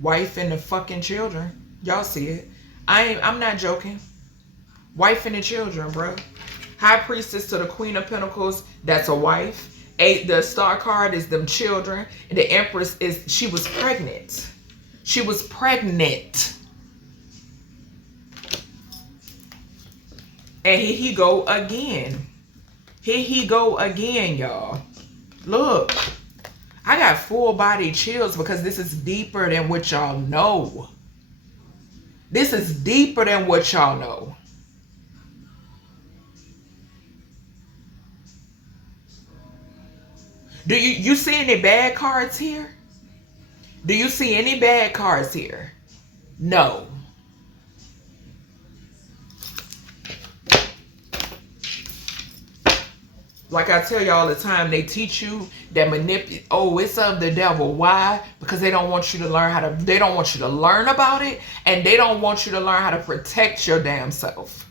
wife and the fucking children. Y'all see it. I'm not joking. Wife and the children, bro. High Priestess to the Queen of Pentacles, that's a wife. The star card is them children. And the Empress is, she was pregnant. She was pregnant. And here he go again. Here he go again, y'all. Look. I got full body chills because this is deeper than what y'all know. This is deeper than what y'all know. Do you see any bad cards here? Do you see any bad cards here? No. Like I tell you all the time, they teach you that it's of the devil. Why? Because they don't want you to learn how to, they don't want you to learn about it, and they don't want you to learn how to protect your damn self.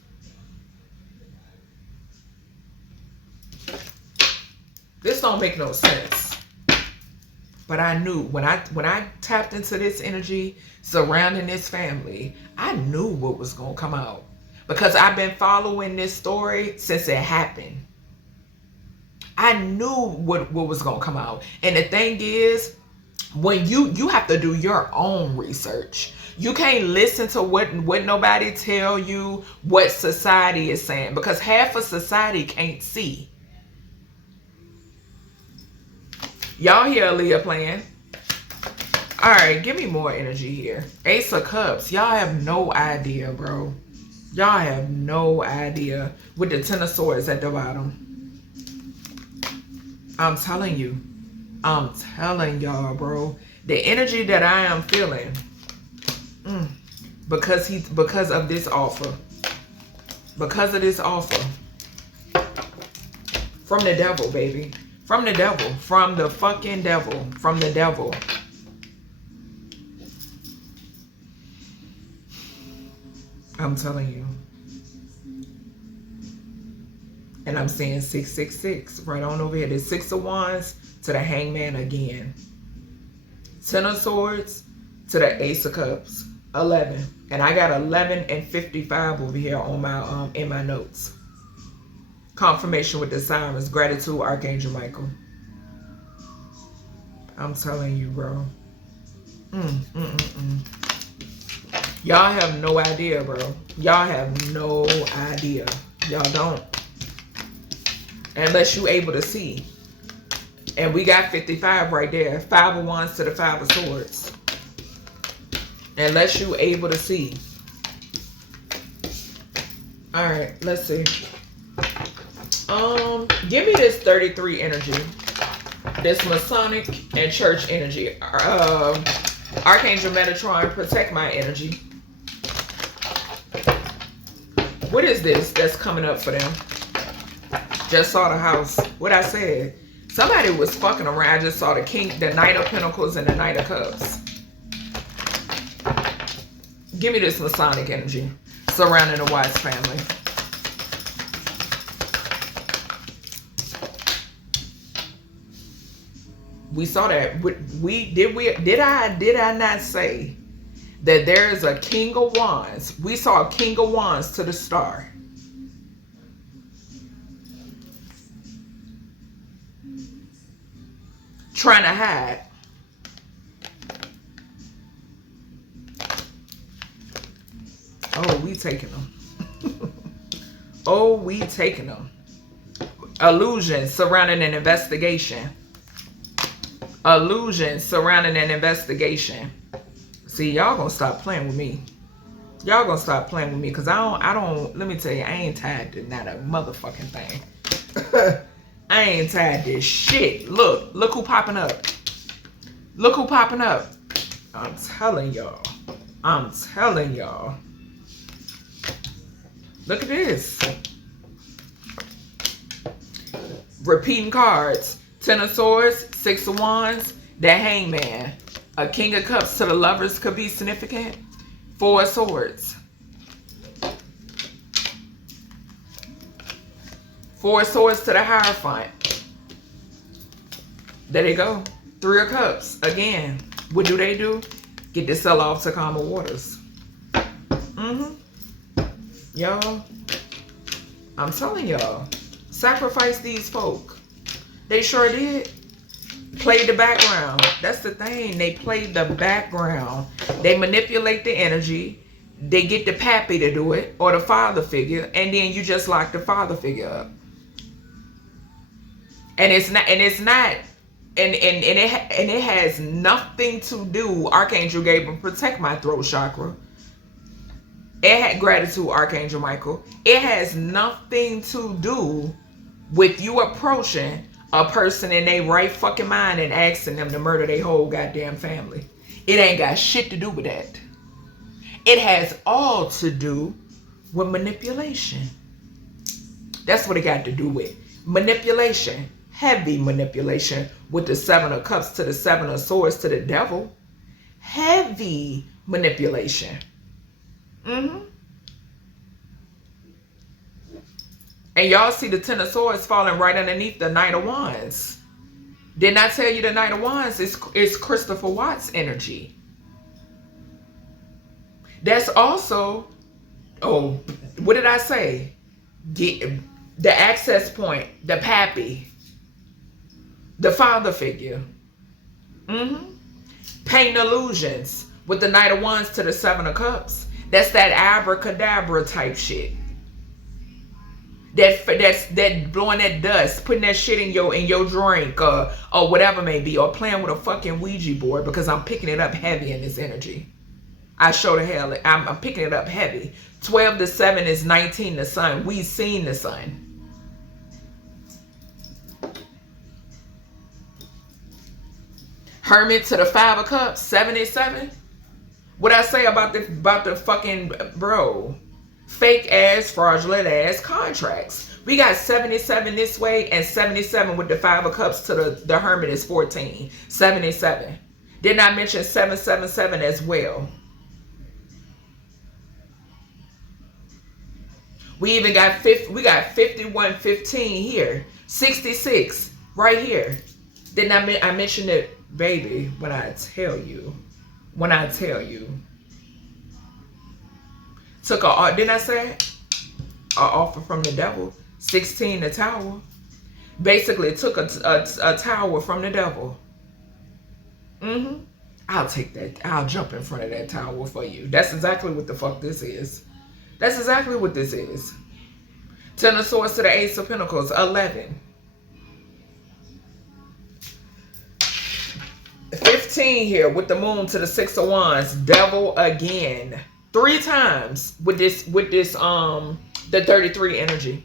This don't make no sense. But I knew when I tapped into this energy surrounding this family, I knew what was going to come out. Because I've been following this story since it happened. I knew what was going to come out. And the thing is, when you have to do your own research. You can't listen to what nobody tell you, what society is saying. Because half of society can't see. Y'all hear Aaliyah playing? All right, give me more energy here. Ace of Cups. Y'all have no idea, bro. Y'all have no idea. With the 10 of Swords at the bottom. I'm telling you. I'm telling y'all, bro. The energy that I am feeling. Because of this offer. Because of this offer. From the devil, baby. From the devil. From the fucking devil. From the devil. I'm telling you. And I'm seeing 666 right on over here. The 6 of Wands to the Hangman again. 10 of Swords to the Ace of Cups. 11. And I got 11 and 55 over here on my in my notes. Confirmation with the sirens. Gratitude, Archangel Michael. I'm telling you, bro. Y'all have no idea, bro. Y'all have no idea. Y'all don't. Unless you able to see. And we got 55 right there. 5 of Wands to the 5 of Swords. Unless you able to see. Alright, let's see. Give me this 33 energy. This Masonic and church energy. Archangel Metatron, protect my energy. What is this that's coming up for them? Just saw the house. What I said. Somebody was fucking around. I just saw the Knight of Pentacles and the Knight of Cups. Give me this Masonic energy surrounding the Watts family. We saw that. Did I not say that there is a King of Wands? We saw a King of Wands to the star. Trying to hide. Oh, we taking them. Oh, we taking them. Illusions surrounding an investigation. Illusions surrounding an investigation. See, y'all gonna stop playing with me. Y'all gonna stop playing with me, because I don't, let me tell you, I ain't tied to not a motherfucking thing. I ain't tied to shit. Look who popping up. Look who popping up. I'm telling y'all. I'm telling y'all. Look at this. Repeating cards. 10 of Swords, 6 of Wands, the Hangman. A King of Cups to the lovers could be significant. 4 of Swords. 4 of Swords to the Hierophant. There they go. 3 of Cups. Again, what do? Get the sell off to calmer waters. Y'all, I'm telling y'all, sacrifice these folk. They sure did. Played the background. That's the thing. They played the background. They manipulate the energy. They get the pappy to do it, or the father figure, and then you just lock the father figure up. And it has nothing to do. Archangel Gabriel, protect my throat chakra. It had gratitude, Archangel Michael. It has nothing to do with you approaching a person in their right fucking mind and asking them to murder their whole goddamn family. It ain't got shit to do with that. It has all to do with manipulation. That's what it got to do with. Manipulation. Heavy manipulation with the 7 of Cups to the 7 of Swords to the devil. Heavy manipulation. And y'all see the 10 of Swords falling right underneath the Knight of Wands. Didn't I tell you the Knight of Wands is Christopher Watts energy? That's also, oh, what did I say? Get the access point, the pappy, the father figure. Paint illusions with the Knight of Wands to the 7 of Cups. That's that abracadabra type shit. That blowing that dust, putting that shit in your drink, or whatever it may be, or playing with a fucking Ouija board, because I'm picking it up heavy in this energy. I show the hell, I'm picking it up heavy. 12 to 7 is 19 the sun. We seen the sun. Hermit to the 5 of Cups, 77. What I say about the fucking bro? Fake ass, fraudulent ass contracts. We got 77 this way and 77 with the 5 of Cups to the Hermit is 14. 77. Did I mention 777 as well? We even got 5115 here. 66 right here. Didn't I mention it, baby, when I tell you. Took a, didn't I say? An offer from the devil. 16 the Tower. Basically took a tower from the devil. I'll take that. I'll jump in front of that tower for you. That's exactly what the fuck this is. That's exactly what this is. 10 of Swords to the Ace of Pentacles. 11. 15 here with the Moon to the 6 of Wands. Devil again. 3 times with this the 33 energy.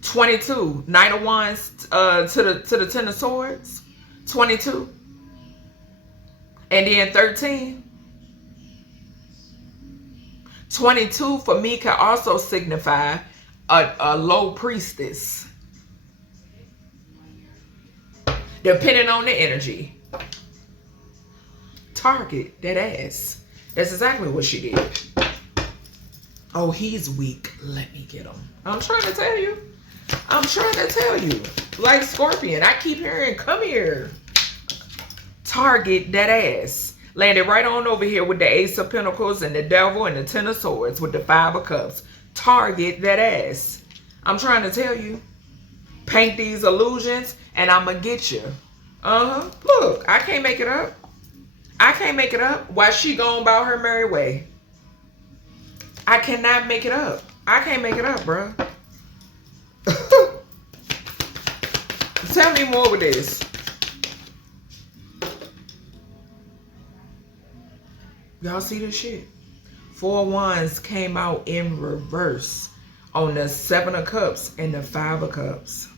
22. Knight of Wands to the 10 of Swords. 22. And then 13. 22 for me can also signify a low priestess. Depending on the energy. Target that ass. That's exactly what she did. Oh, he's weak. Let me get him. I'm trying to tell you. I'm trying to tell you. Like Scorpion, I keep hearing, come here. Target that ass. Landed right on over here with the Ace of Pentacles and the Devil and the Ten of Swords with the Five of Cups. Target that ass. I'm trying to tell you. Paint these illusions and I'm going to get you. Look, I can't make it up. I can't make it up. Why she going about her merry way? I cannot make it up. I can't make it up, bro. Tell me more with this. Y'all see this shit? 4 Wands came out in reverse on the 7 of Cups and the 5 of Cups.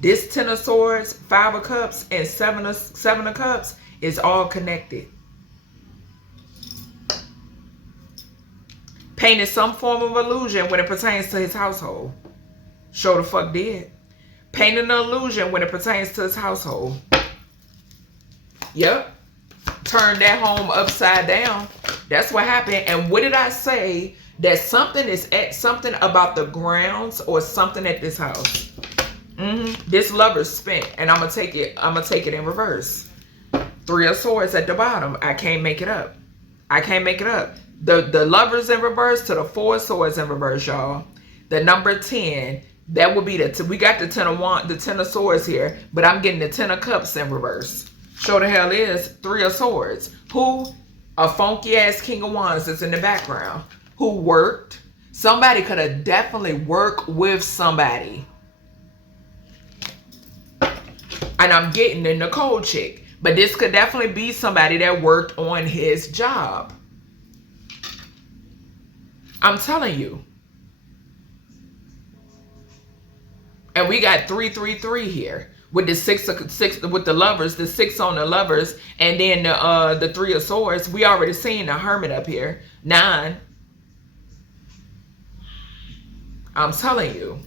This 10 of Swords, 5 of Cups, and 7 of Cups is all connected. Painted some form of illusion when it pertains to his household. Sure the fuck did. Painted an illusion when it pertains to his household. Yep. Turned that home upside down. That's what happened. And what did I say? That something is at something about the grounds or something at this house. This Lover's spent, and I'm gonna take it in reverse. 3 of Swords at the bottom. I can't make it up. I can't make it up. The Lovers in reverse to the 4 of Swords in reverse, y'all. The number 10, that would be we got the 10 of Swords here, but I'm getting the 10 of Cups in reverse. Sure the hell is 3 of Swords. Who? A funky ass King of Wands that's in the background. Who worked? Somebody could have definitely worked with somebody. And I'm getting the Nichol chick. But this could definitely be somebody that worked on his job. I'm telling you. And we got 333 here. With the 6 with the Lovers, the 6 on the Lovers, and then the 3 of Swords. We already seen the Hermit up here. 9. I'm telling you.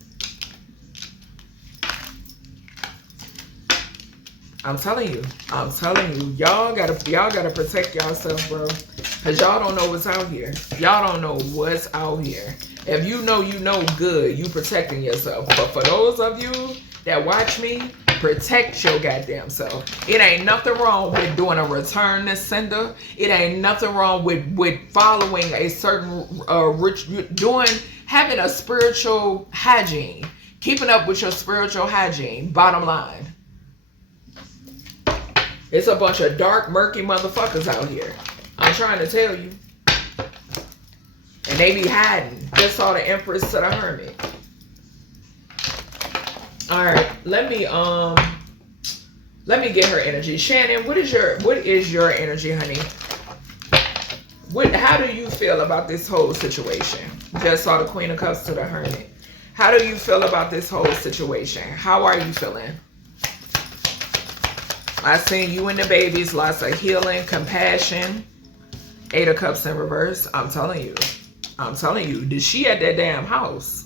I'm telling you. I'm telling you. Y'all gotta protect yourself, bro. Cause y'all don't know what's out here. Y'all don't know what's out here. If you know good, you protecting yourself. But for those of you that watch me, protect your goddamn self. It ain't nothing wrong with doing a return to sender. It ain't nothing wrong with following a certain having a spiritual hygiene. Keeping up with your spiritual hygiene. Bottom line. It's a bunch of dark, murky motherfuckers out here. I'm trying to tell you. And they be hiding. Just saw the Empress to the Hermit. All right, let me get her energy. Shannon, what is your energy, honey? How do you feel about this whole situation? Just saw the Queen of Cups to the Hermit. How do you feel about this whole situation? How are you feeling? I seen you and the babies, lots of healing, compassion. 8 of Cups in reverse. I'm telling you. I'm telling you. Did she at that damn house?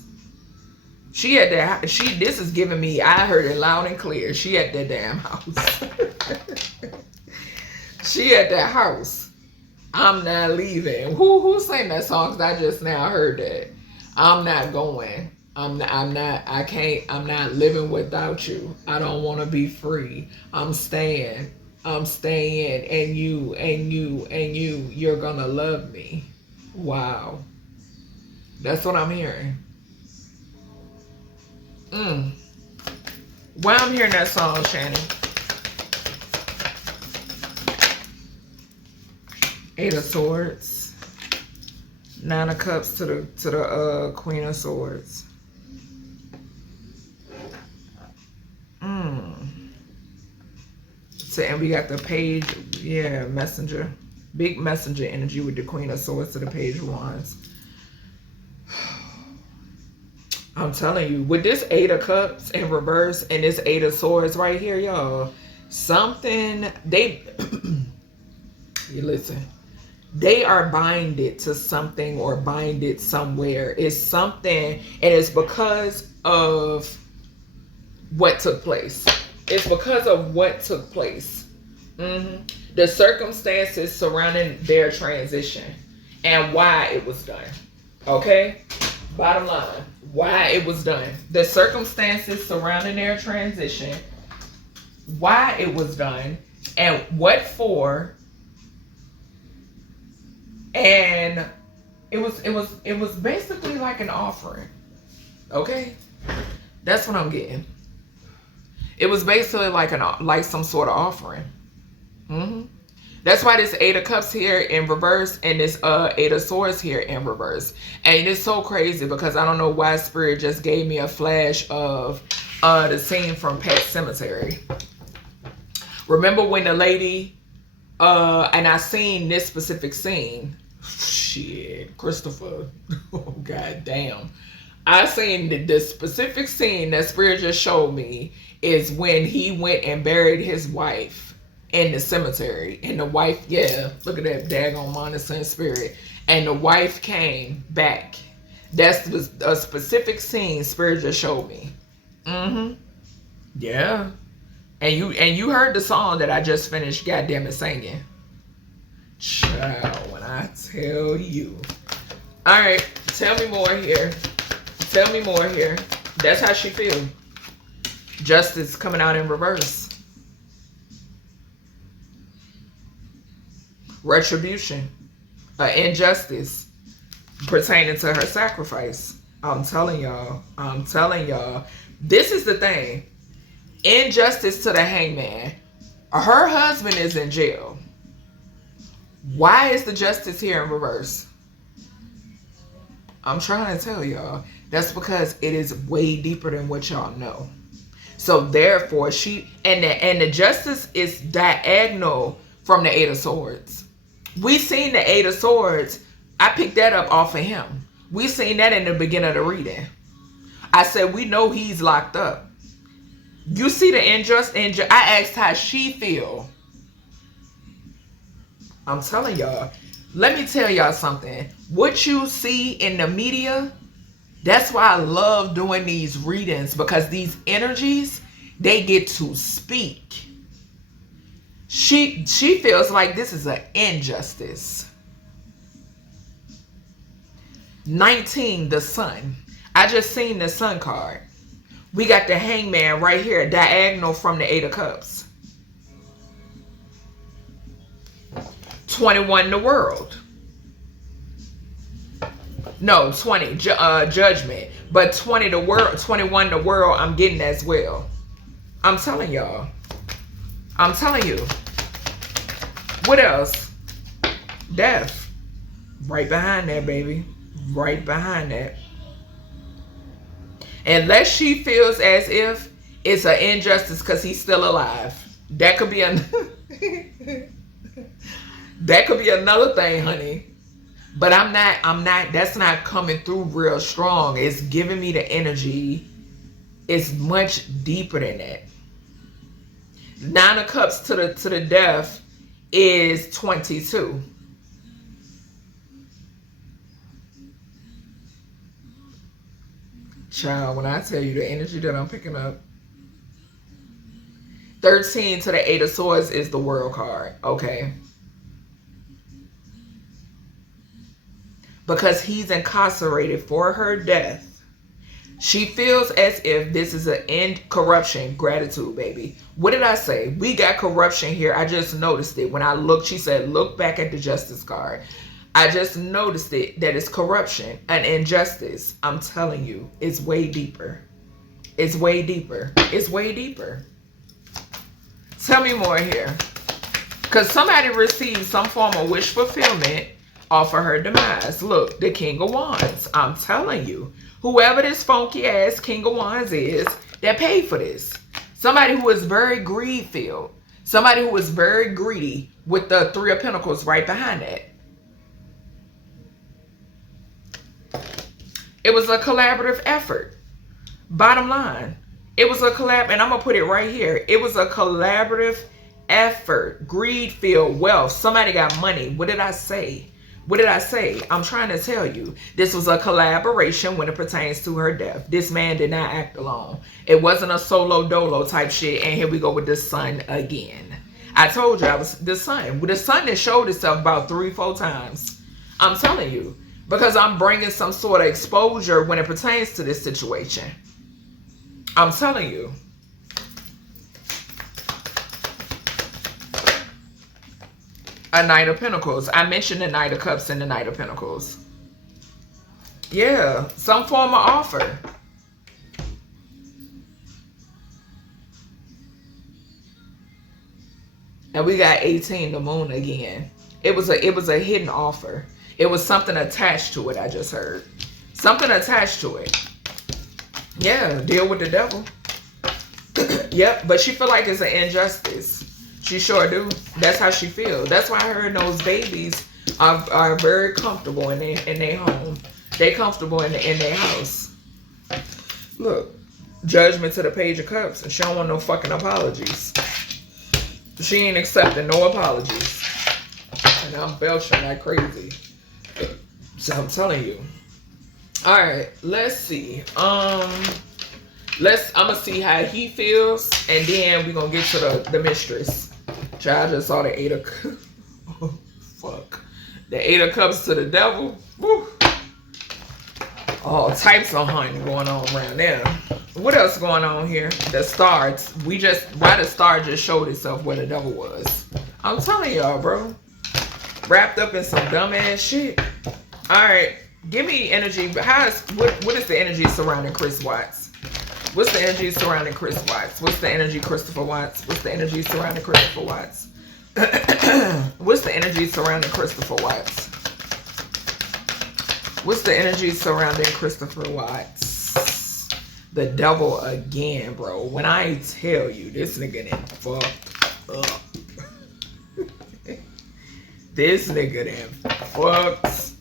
She at that. This is giving me. I heard it loud and clear. She at that damn house. She at that house. I'm not leaving. Who sang that song? 'Cause I just now heard that. I'm not going. I'm not living without you. I don't want to be free. I'm staying. And you're gonna love me. Wow. That's what I'm hearing. Why I'm hearing that song, Shannon? 8 of Swords. 9 of Cups to the Queen of Swords. So, and we got the Page, Messenger. Big Messenger energy with the Queen of Swords to the Page of Wands. I'm telling you, with this 8 of Cups in reverse and this 8 of Swords right here, y'all, something, you listen, they are binded to something or binded somewhere. It's something, and it's because of what took place. It's because of what took place. The circumstances surrounding their transition and why it was done. Okay? Bottom line, why it was done, the circumstances surrounding their transition, why it was done, and what for. And it was basically like an offering. Okay, that's what I'm getting. It was basically like some sort of offering. That's why this Eight of Cups here in reverse and this Eight of Swords here in reverse. And it's so crazy because I don't know why Spirit just gave me a flash of the scene from Pet Cemetery. Remember when the lady, and I seen this specific scene. Shit, Christopher. Oh, god damn. I seen the specific scene that Spirit just showed me is when he went and buried his wife in the cemetery. And the wife, yeah, look at that daggone Monica Spirit. And the wife came back. That's a specific scene Spirit just showed me. Yeah. And you heard the song that I just finished goddamn it singing. Child, when I tell you. Alright, tell me more here. Tell me more here. That's how she feels. Justice coming out in reverse. Retribution. Injustice pertaining to her sacrifice. I'm telling y'all. I'm telling y'all. This is the thing. Injustice to the hangman. Her husband is in jail. Why is the justice here in reverse? I'm trying to tell y'all. That's because it is way deeper than what y'all know. So therefore, the justice is diagonal from the Eight of Swords. We seen the Eight of Swords. I picked that up off of him. We seen that in the beginning of the reading. I said, we know he's locked up. You see the injustice. I asked how she feel. I'm telling y'all. Let me tell y'all something. What you see in the media, that's why I love doing these readings, because these energies, they get to speak. She feels like this is an injustice. 19, the Sun. I just seen the Sun card. We got the Hangman right here, diagonal from the Eight of Cups. 21, the World. No, 20, Judgment. But 20, the World, 21, the World, I'm getting as well. I'm telling y'all. I'm telling you. What else? Death. Right behind that, baby. Right behind that. Unless she feels as if it's an injustice because he's still alive. That could be that could be another thing, honey. But I'm not, that's not coming through real strong. It's giving me the energy. It's much deeper than that. 9 of Cups to the death is 22. Child, when I tell you the energy that I'm picking up. 13 to the 8 of Swords is the World card. Okay. Because he's incarcerated for her death. She feels as if this is an end corruption. Gratitude, baby. What did I say? We got corruption here. I just noticed it. When I looked, she said, look back at the Justice card. I just noticed it, that it's corruption and injustice. I'm telling you, it's way deeper. It's way deeper. It's way deeper. Tell me more here. Because somebody received some form of wish fulfillment off of her demise. Look, the King of Wands. I'm telling you. Whoever this funky ass King of Wands is, that paid for this. Somebody who is very greed-filled. Somebody who is very greedy with the 3 of Pentacles right behind that. It was a collaborative effort. Bottom line. It was a collab, and I'm going to put it right here. It was a collaborative effort. Greed-filled wealth. Somebody got money. What did I say? What did I say? I'm trying to tell you. This was a collaboration when it pertains to her death. This man did not act alone. It wasn't a solo dolo type shit. And here we go with the Sun again. I told you I was the Sun. With the Sun that showed itself about 3-4 times. I'm telling you. Because I'm bringing some sort of exposure when it pertains to this situation. I'm telling you. A Knight of Pentacles. I mentioned the Knight of Cups and the Knight of Pentacles. Yeah, some form of offer. And we got 18, the moon again. It was a hidden offer. It was something attached to it, I just heard. Something attached to it. Yeah, deal with the devil. Yep, but she feel like it's an injustice. She sure do. That's how she feels. That's why her and those babies are very comfortable in their home. They comfortable in their house. Look, Judgment to the Page of Cups, and she don't want no fucking apologies. She ain't accepting no apologies. And I'm belching like crazy. So I'm telling you. Alright, let's see. I'm gonna see how he feels, and then we're gonna get to the mistress. Child, just saw the 8 of Cups. Oh, fuck. The 8 of Cups to the devil. Woo. All types of hunting going on around there. What else going on here? The stars. Why the star just showed itself where the devil was. I'm telling y'all, bro. Wrapped up in some dumbass shit. Alright. Give me energy. What is the energy surrounding Chris Watts? What's the energy surrounding Chris Watts? What's the energy Christopher Watts? What's the energy surrounding Christopher Watts? What's the energy surrounding Christopher Watts? What's the energy surrounding Christopher Watts? The devil again, bro. When I tell you, this nigga done fucked up. This nigga done fucked.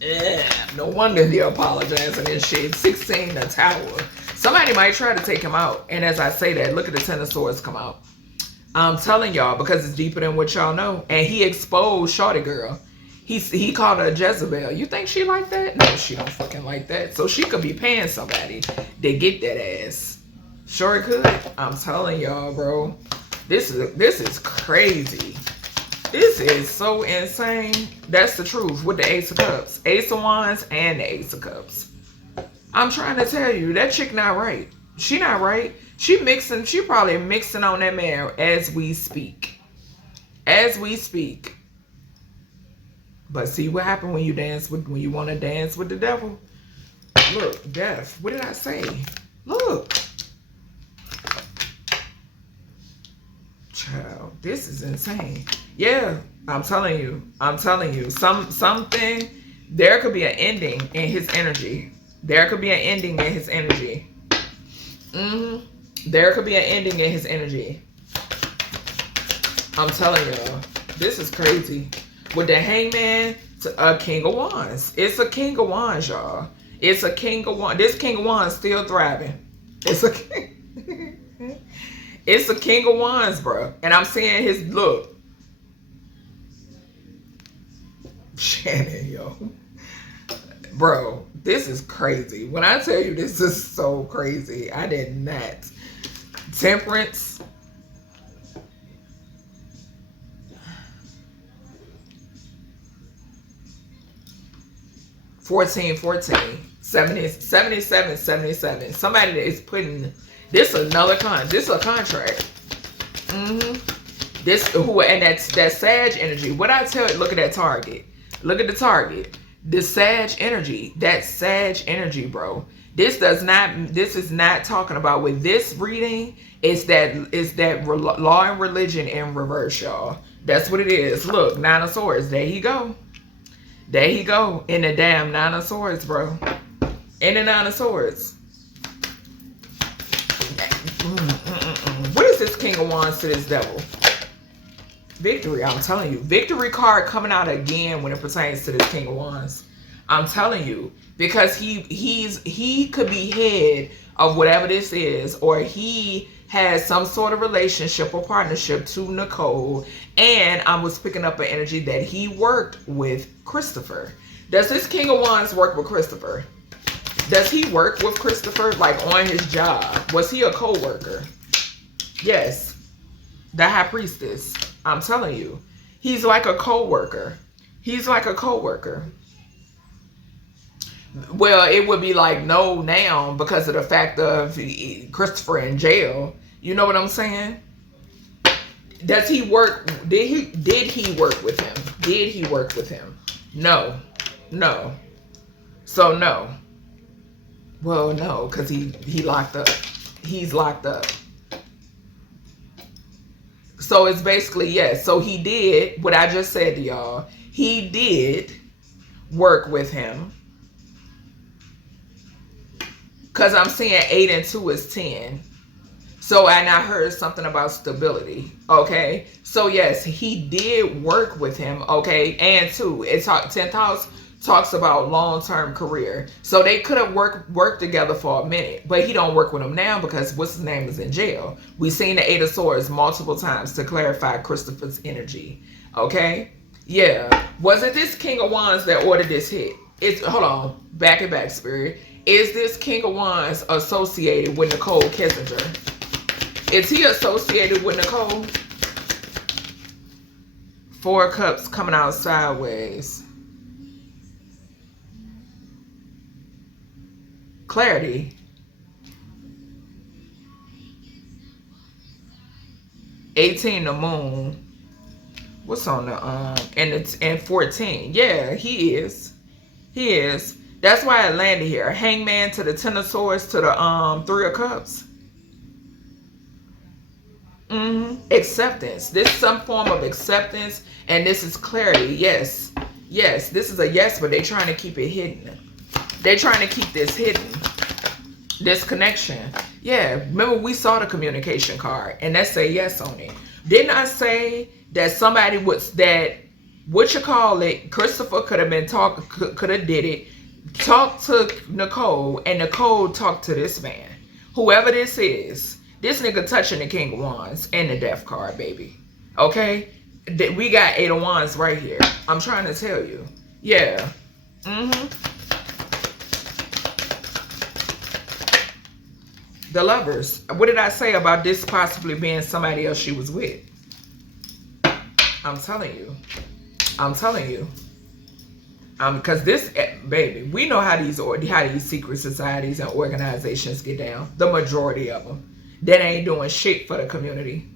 Yeah, no wonder he apologizing and shit. 16, the tower. Somebody might try to take him out. And as I say that, look at the 10 of Swords come out. I'm telling y'all, because it's deeper than what y'all know. And he exposed Shorty Girl. He called her a Jezebel. You think she like that? No, she don't fucking like that. So she could be paying somebody to get that ass. Sure could. I'm telling y'all, bro. This is crazy. This is so insane. That's the truth with the Ace of Cups. Ace of Wands and the Ace of Cups. I'm trying to tell you, that chick not right. She not right. She probably mixing on that man as we speak. As we speak. But see what happened when you want to dance with the devil? Look, death. What did I say? Look. Child, this is insane. Yeah, I'm telling you. Something, there could be an ending in his energy. There could be an ending in his energy. There could be an ending in his energy. I'm telling y'all, this is crazy. With the Hangman, a King of Wands. It's a King of Wands, y'all. It's a King of Wands. This King of Wands still thriving. It's a King of Wands, bro. And I'm seeing his look. Shannon, yo. Bro, this is crazy. When I tell you this is so crazy, I did not. Temperance. 14, 77, 77. Somebody that is putting this another this a contract. This and that Sag energy. What I tell you, look at that target. Look at the target. The Sag energy. That Sag energy, bro. This is not talking about with this reading. It's that law and religion in reverse, y'all. That's what it is. Look, 9 of Swords. There he go. There he go. In the damn 9 of Swords, bro. In the 9 of Swords. What is this King of Wands to this devil? Victory, I'm telling you. Victory card coming out again when it pertains to this King of Wands. I'm telling you. Because he could be head of whatever this is. Or he has some sort of relationship or partnership to Nichol. And I was picking up an energy that he worked with Christopher. Does this King of Wands work with Christopher? Does he work with Christopher like on his job? Was he a co-worker? Yes. The High Priestess. I'm telling you. He's like a co-worker. He's like a co-worker. Well, it would be like no now because of the fact of Christopher in jail. You know what I'm saying? Does he work? Did he work with him? Did he work with him? No. No. So no. Well, no, because he locked up. He's locked up. So it's basically yes. So he did what I just said to y'all. He did work with him. Because I'm seeing 8 and 2 is 10. So, and I heard something about stability. Okay. So, yes, he did work with him. Okay. And 2, it's 10th house talks about long-term career. So they could have worked together for a minute, but he don't work with him now because what's his name is in jail. We've seen the 8 of Swords multiple times to clarify Christopher's energy. Okay. Yeah. Was it this King of Wands that ordered this hit? Hold on. Back it back, Spirit. Is this King of Wands associated with Nichol Kissinger? Is he associated with Nichol? 4 cups coming out sideways. Clarity. 18 the moon. What's on the and 14? Yeah, he is. He is. That's why it landed here. Hangman to the 10 of Swords to the 3 of Cups. Acceptance. This is some form of acceptance, and this is clarity. Yes. Yes, this is a yes, but they're trying to keep it hidden. They're trying to keep this hidden. This connection. Yeah, remember we saw the communication card, and that say yes on it. Didn't I say that somebody what you call it, Christopher could have been could have did it, talked to Nichol, and Nichol talked to this man. Whoever this is, this nigga touching the King of Wands and the Death card, baby. Okay? We got 8 of Wands right here. I'm trying to tell you. Yeah. The Lovers. What did I say about this possibly being somebody else she was with? I'm telling you. I'm telling you. Because this, baby, we know how these secret societies and organizations get down. The majority of them. That ain't doing shit for the community.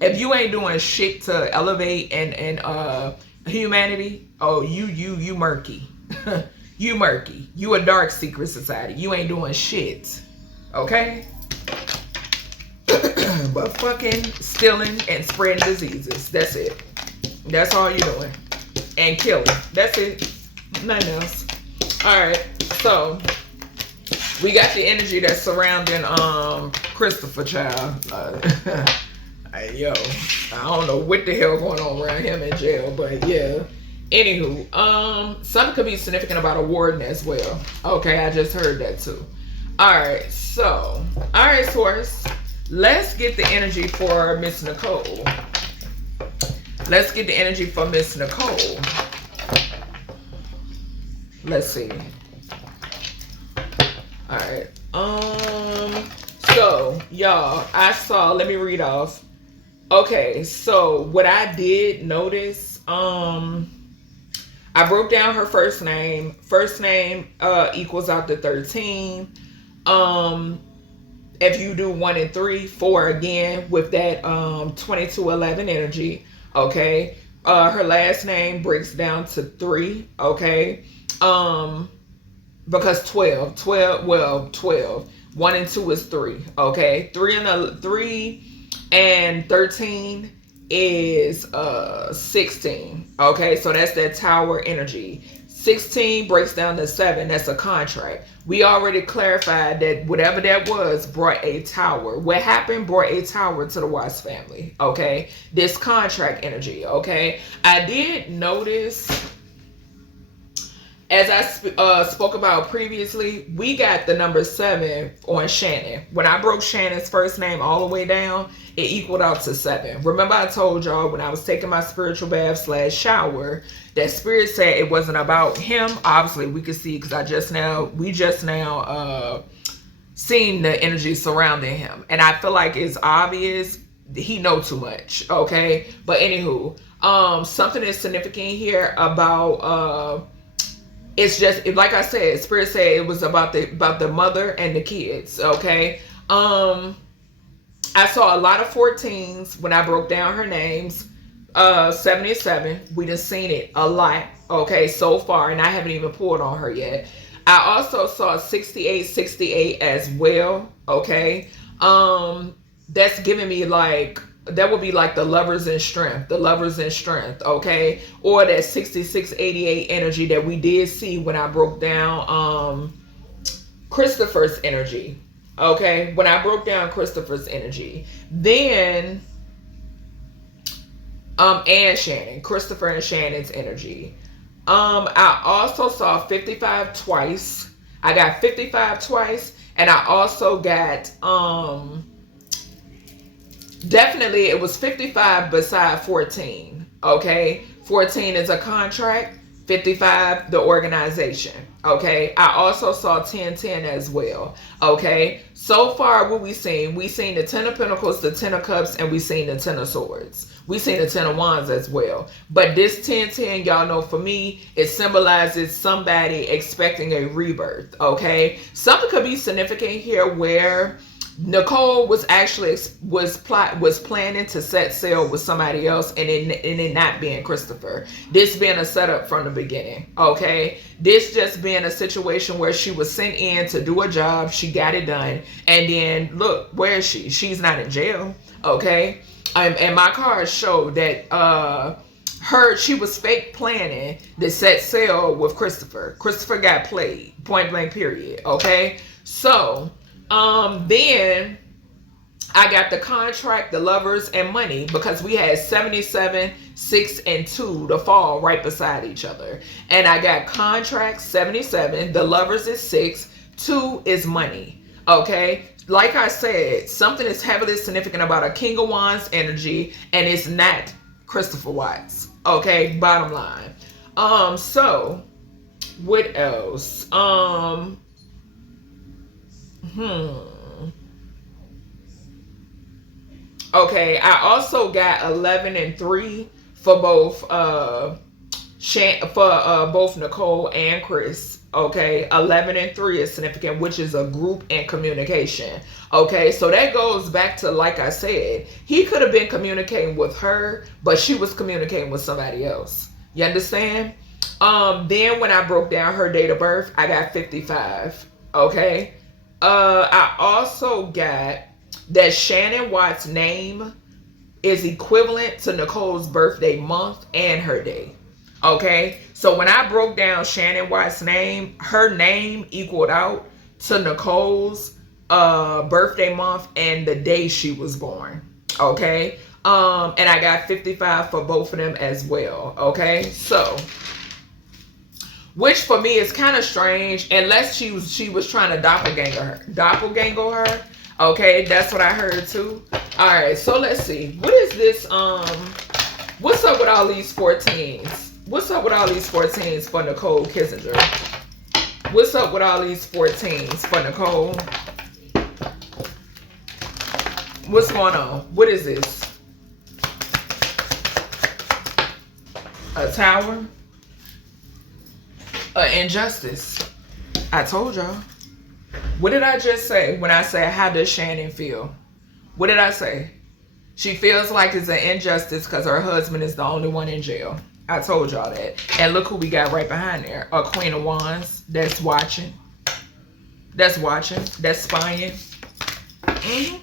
If you ain't doing shit to elevate and humanity, oh, you murky. You murky. You a dark secret society. You ain't doing shit. Okay? But fucking stealing and spreading diseases. That's it. That's all you're doing. And killing. That's it. Nothing else. Alright. So, we got the energy that's surrounding Christopher, child. Yo, I don't know what the hell going on around him in jail, but yeah. Anywho, something could be significant about a warden as well. Okay, I just heard that too. Alright, so, alright, Taurus. Let's get the energy for Miss Nichol. Let's get the energy for Miss Nichol. Let's see. Alright. So, y'all, I saw, let me read off. Okay, so what I did notice, I broke down her first name. First name equals out to 13. If you do 1 and 3, 4 again with that 2211 energy, okay. Her last name breaks down to 3, okay. Because 12. 1 and 2 is 3, okay. 3 and 13 is 16, okay. So that's that tower energy. 16 breaks down to 7. That's a contract. We already clarified that whatever that was brought a tower. What happened brought a tower to the Watts family, okay. This contract energy, okay. I did notice, as I spoke about previously, we got the number 7 on Shannon. When I broke Shannon's first name all the way down, it equaled out to 7. Remember I told y'all when I was taking my spiritual bath / shower, that spirit said it wasn't about him. Obviously, we could see because we just now seen the energy surrounding him. And I feel like it's obvious he know too much, okay? But anywho, something is significant here about... it's just, like I said, Spirit said it was about the mother and the kids. Okay. I saw a lot of 14s when I broke down her names. 77, we done seen it a lot, okay, so far, and I haven't even pulled on her yet. I also saw 68 as well, okay. That's giving me like, that would be like the lovers in strength, okay, or that 6688 energy that we did see when I broke down Christopher's energy. Okay, when I broke down Christopher's energy, then and Shannon, Christopher and Shannon's energy. I also saw 55 twice. I got 55 twice, and I also got definitely it was 55 beside 14. Okay, 14 is a contract, 55 the organization. Okay, I also saw 1010 as well. Okay, so far what we seen the 10 of Pentacles, the 10 of Cups, and we seen the 10 of Swords. We seen the 10 of Wands as well. But this 1010, y'all know, for me, it symbolizes somebody expecting a rebirth. Okay, something could be significant here where Nichol was actually was planning to set sail with somebody else, and it not being Christopher. This being a setup from the beginning. Okay, this just being a situation where she was sent in to do a job, she got it done, and then look, where is she? She's not in jail. Okay, and my cards show that she was fake planning to set sail with Christopher. Christopher got played, point blank period. Okay, so then I got the contract, the lovers, and money, because we had 77, 6, and 2 to fall right beside each other. And I got contract 77, the lovers is 6, 2 is money. Okay, like I said, something is heavily significant about a King of Wands energy, and it's not Christopher Watts. Okay, bottom line. So what else? Okay, I also got 11 and 3 for both both Nichol and Chris. Okay, 11 and 3 is significant, which is a group and communication. Okay, so that goes back to, like I said, he could have been communicating with her, but she was communicating with somebody else. You understand? Then when I broke down her date of birth, I got 55. Okay. I also got that Shannon Watts' name is equivalent to Nichole's birthday month and her day. Okay, so when I broke down Shannon Watts' name, her name equaled out to Nichole's birthday month and the day she was born. Okay, and I got 55 for both of them as well. Okay, so, which for me is kind of strange, unless she was trying to doppelganger her. Okay, that's what I heard too. All right, so let's see. What is this? What's up with all these 14s? What's up with all these 14s for Nichol Kissinger? What's up with all these 14s for Nichol? What's going on? What is this? A tower? Injustice. I told y'all. What did I just say when I said, how does Shannon feel? What did I say? She feels like it's an injustice because her husband is the only one in jail. I told y'all that. And look who we got right behind there. A Queen of Wands that's watching. That's spying. An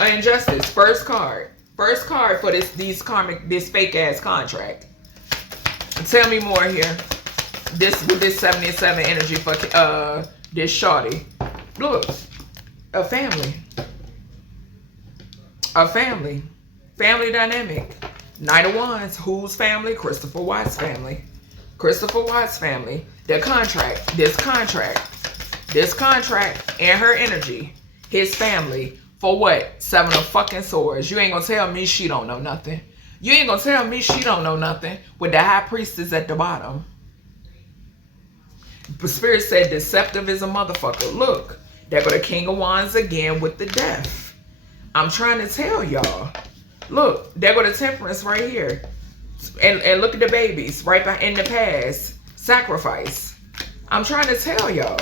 injustice. First card. First card for this fake ass contract. Tell me more here. With this 77 energy for this shorty. Look, a family. A family. Family dynamic. Knight of Wands. Whose family? Christopher Watts' family. Christopher Watts' family. The contract. This contract and her energy. His family. For what? 7 of fucking swords. You ain't gonna tell me she don't know nothing. You ain't gonna tell me she don't know nothing with the high priestess at the bottom. The Spirit said deceptive is a motherfucker. Look, there go the King of Wands again with the death. I'm trying to tell y'all. Look, there go the Temperance right here. And look at the babies right in the past. Sacrifice. I'm trying to tell y'all.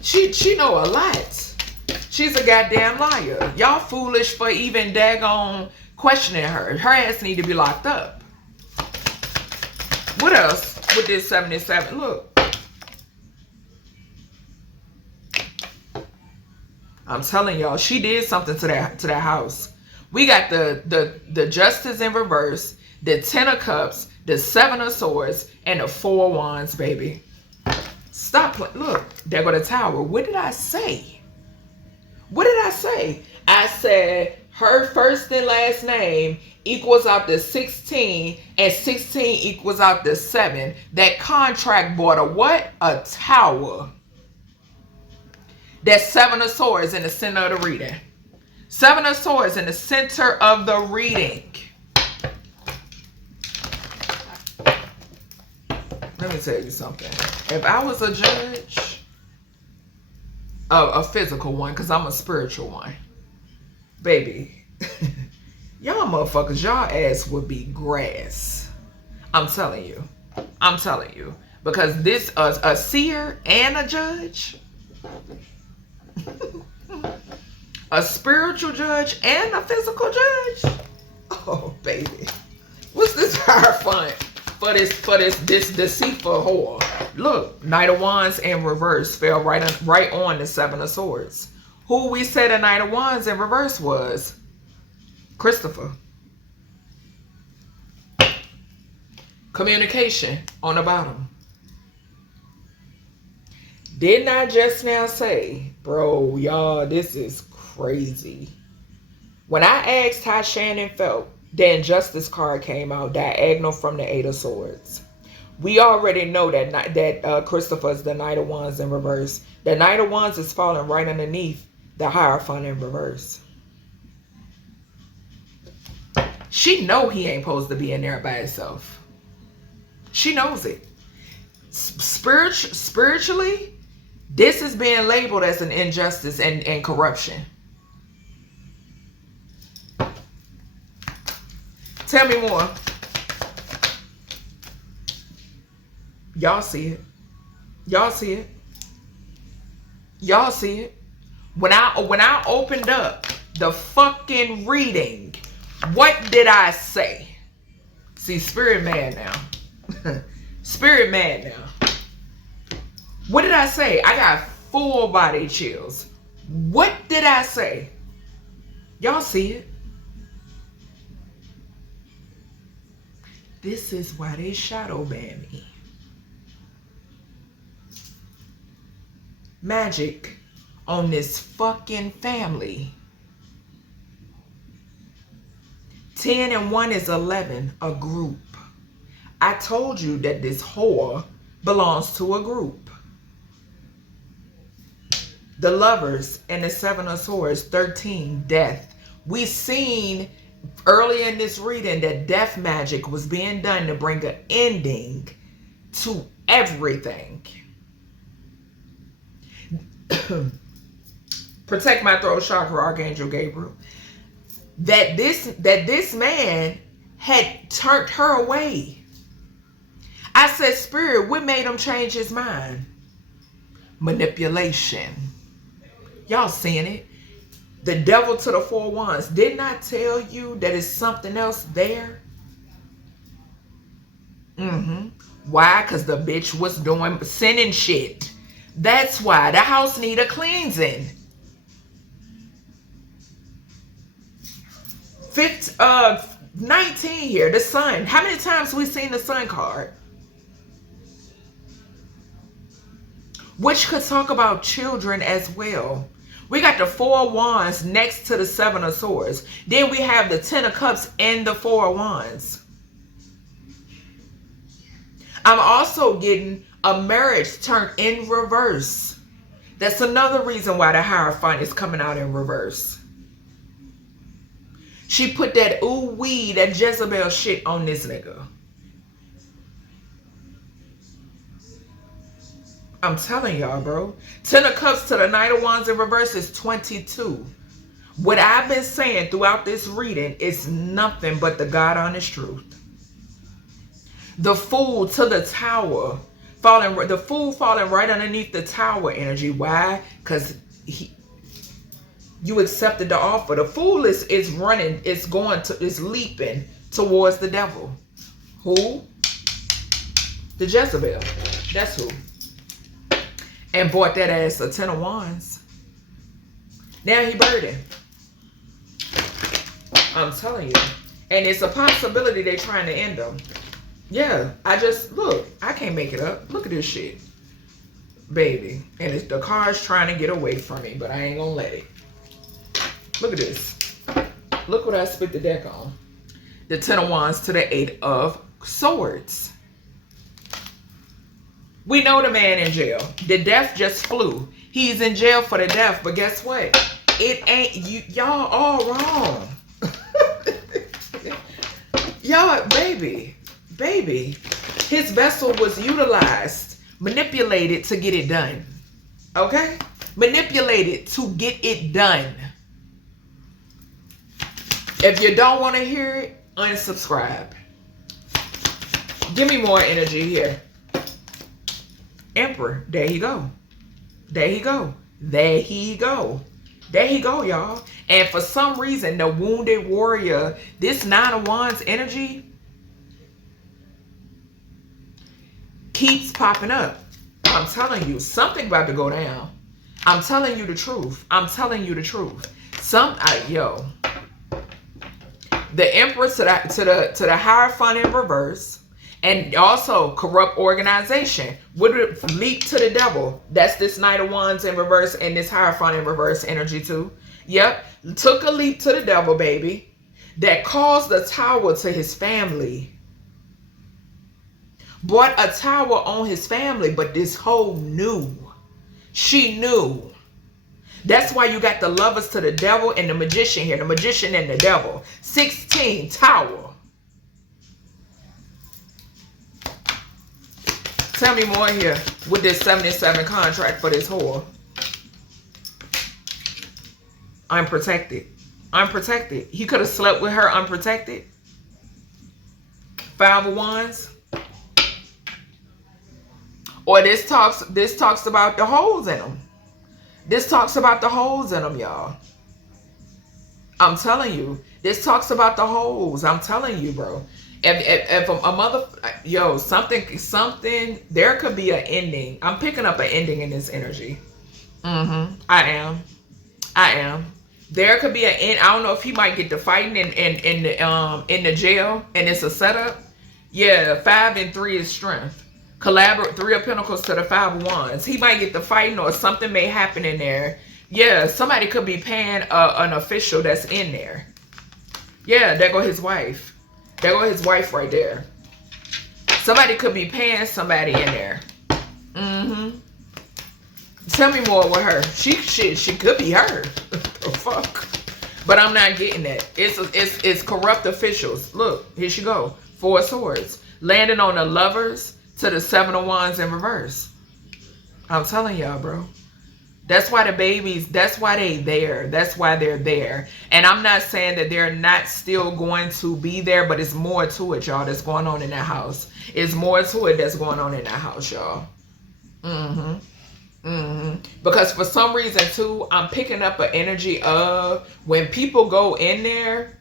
She know a lot. She's a goddamn liar. Y'all foolish for even daggone questioning her. Her ass need to be locked up. What else with this 77? Look. I'm telling y'all, she did something to that house. We got the Justice in reverse, the 10 of Cups, the 7 of Swords, and the 4 of Wands, baby. Stop playing. Look, there go the Tower. What did I say? What did I say? I said her first and last name equals out to 16, and 16 equals out to 7. That contract bought a what? A Tower. That's 7 of Swords in the center of the reading. 7 of Swords in the center of the reading. Let me tell you something. If I was a judge, a physical one, because I'm a spiritual one, baby, y'all motherfuckers, y'all ass would be grass. I'm telling you. I'm telling you. Because this, a seer and a judge, a spiritual judge and a physical judge. Oh, baby. What's this hierophant for this deceitful whore? Look, Knight of Wands in reverse fell right on the 7 of Swords. Who we said the Knight of Wands in reverse was? Christopher. Communication on the bottom. Didn't I just now say, bro, y'all, this is crazy. When I asked how Shannon felt, the Injustice card came out diagonal from the 8 of Swords. We already know that Christopher is the Knight of Wands in reverse. The Knight of Wands is falling right underneath the Hierophant in reverse. She know he ain't supposed to be in there by himself. She knows it. Spiritually, this is being labeled as an injustice and corruption. Tell me more. Y'all see it. Y'all see it. Y'all see it. When I opened up the fucking reading, what did I say? See, spirit mad now. Spirit mad now. What did I say? I got full body chills. What did I say? Y'all see it? This is why they shadow ban me. Magick on this fucking family. 10 and 1 is 11, a group. I told you that this whore belongs to a group. The Lovers and the 7 of Swords, 13, death. We seen early in this reading that death magic was being done to bring an ending to everything. Protect my throat chakra, Archangel Gabriel. That this man had turned her away. I said, Spirit, what made him change his mind? Manipulation. Y'all seeing it? The Devil to the 4 Wands. Didn't I tell you that it's something else there? Why? Because the bitch was doing sinning shit. That's why the house need a cleansing. 19 here, the Sun. How many times we seen the Sun card? Which could talk about children as well. We got the 4 of Wands next to the 7 of Swords. Then we have the 10 of Cups and the 4 of Wands. I'm also getting a marriage turned in reverse. That's another reason why the Hierophant is coming out in reverse. She put that ooh-wee, that Jezebel shit on this nigga. I'm telling y'all, bro. 10 of Cups to the Knight of Wands in reverse is 22. What I've been saying throughout this reading is nothing but the God honest truth. The Fool to the Tower. The fool falling right underneath the tower energy. Why? Because you accepted the offer. The fool is running, is leaping towards the devil. Who? The Jezebel. That's who. And bought that ass a 10 of wands. Now he burdened. I'm telling you. And it's a possibility they're trying to end them. Yeah, look, I can't make it up. Look at this shit. Baby. And the car's trying to get away from me, but I ain't gonna let it. Look at this. Look what I spit the deck on. The 10 of wands to the 8 of swords. We know the man in jail. The death just flew. He's in jail for the death, but guess what? It ain't you. Y'all all wrong. Y'all, baby. His vessel was utilized, manipulated to get it done. Okay? Manipulated to get it done. If you don't want to hear it, unsubscribe. Give me more energy here. Emperor. There he go. There he go. There he go. There he go, y'all. And for some reason, the wounded warrior, this 9 of wands energy keeps popping up. I'm telling you, something about to go down. I'm telling you the truth. I'm telling you the truth. Yo. The Emperor to the Hierophant in reverse. And also corrupt organization would leap to the devil. That's this Knight of Wands in reverse and this Hierophant in reverse energy too. Yep. Took a leap to the devil, baby. That caused a tower to his family. Brought a tower on his family, but this hoe knew. She knew. That's why you got the Lovers to the devil and the Magician here. The Magician and the devil. 16, tower. Tell me more here with this 77 contract for this whore. Unprotected. Unprotected. He could have slept with her unprotected. 5 of wands. Or this talks about the holes in them. This talks about the holes in them, y'all. I'm telling you. This talks about the holes. I'm telling you, bro. If a mother, yo, something, there could be an ending. I'm picking up an ending in this energy. I am. There could be an end. I don't know if he might get to fighting in the jail and it's a setup. Yeah, 5 and 3 is strength. Collaborate, 3 of Pentacles to the 5 of Wands. He might get to fighting or something may happen in there. Yeah, somebody could be paying an official that's in there. Yeah, there go his wife. There go his wife right there. Somebody could be paying somebody in there. Tell me more with her. She could be her. The fuck. But I'm not getting that. It's corrupt officials. Look, here she go. 4 of Swords. Landing on the Lovers to the 7 of Wands in reverse. I'm telling y'all, bro. That's why the babies, that's why they there. That's why they're there. And I'm not saying that they're not still going to be there, but it's more to it, y'all, that's going on in that house. It's more to it that's going on in that house, y'all. Because for some reason, too, I'm picking up an energy of when people go in there,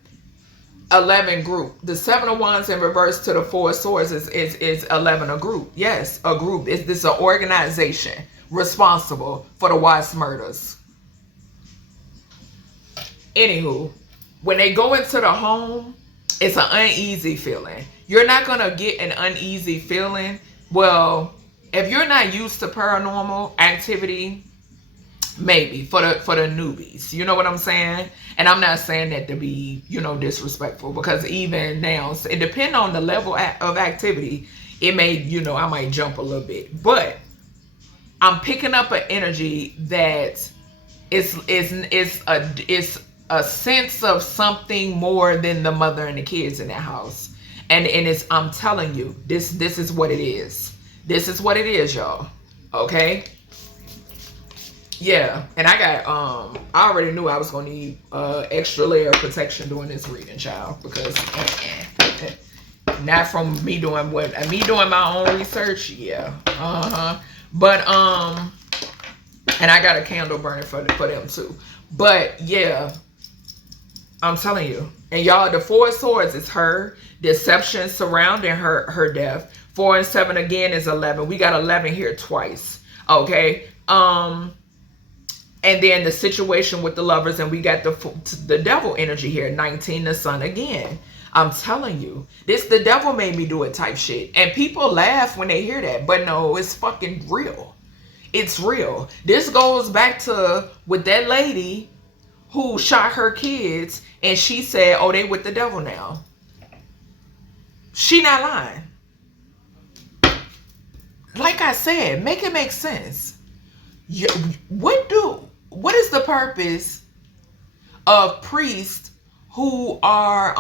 11 group. The 7 of Wands in reverse to the 4 of Swords is 11 a group. Yes, a group. This is an organization responsible for the Watts murders. Anywho, when they go into the home, it's an uneasy feeling. You're not going to get an uneasy feeling. Well, if you're not used to paranormal activity, maybe for the newbies. You know what I'm saying? And I'm not saying that to be, disrespectful, because even now, it depends on the level of activity. It may, I might jump a little bit, but I'm picking up an energy that is a sense of something more than the mother and the kids in that house. And it's, I'm telling you, this is what it is. This is what it is, y'all. Okay? Yeah. And I got, I already knew I was going to need extra layer of protection during this reading, child. Because, Not from me doing my own research, yeah. But and I got a candle burning for them too. But yeah, I'm telling you. And y'all, the 4 of Swords is her deception surrounding her death. 4 and 7 again is 11. We got 11 here twice. Okay. And then the situation with the lovers, and we got the devil energy here. 19, the sun again. I'm telling you, the devil made me do it type shit. And people laugh when they hear that, but no, it's fucking real. It's real. This goes back to with that lady who shot her kids, and she said, oh, they with the devil now. She not lying. Like I said, make it make sense. What is the purpose of priests who are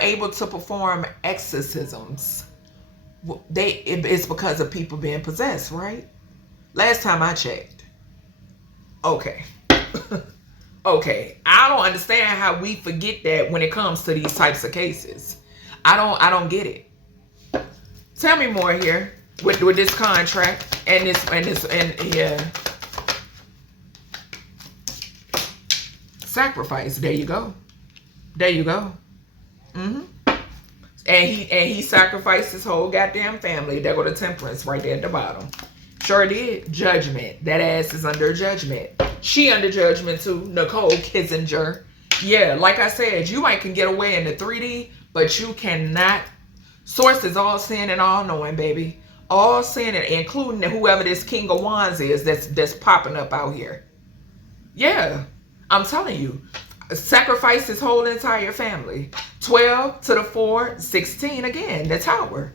able to perform exorcisms? It's because of people being possessed, right? Last time I checked. Okay. Okay. I don't understand how we forget that when it comes to these types of cases. I don't get it. Tell me more here with this contract and yeah. Sacrifice. There you go. There you go. And he sacrificed his whole goddamn family. There go the temperance right there at the bottom. Sure did. Judgment. That ass is under judgment. She under judgment too. Nichol Kissinger. Yeah, like I said, you might can get away in the 3D, but you cannot. Source is all seeing and all knowing, baby. All seeing it, including whoever this King of Wands is that's popping up out here. Yeah, I'm telling you. Sacrifice his whole entire family. 12 to the 4, 16 again, the Tower.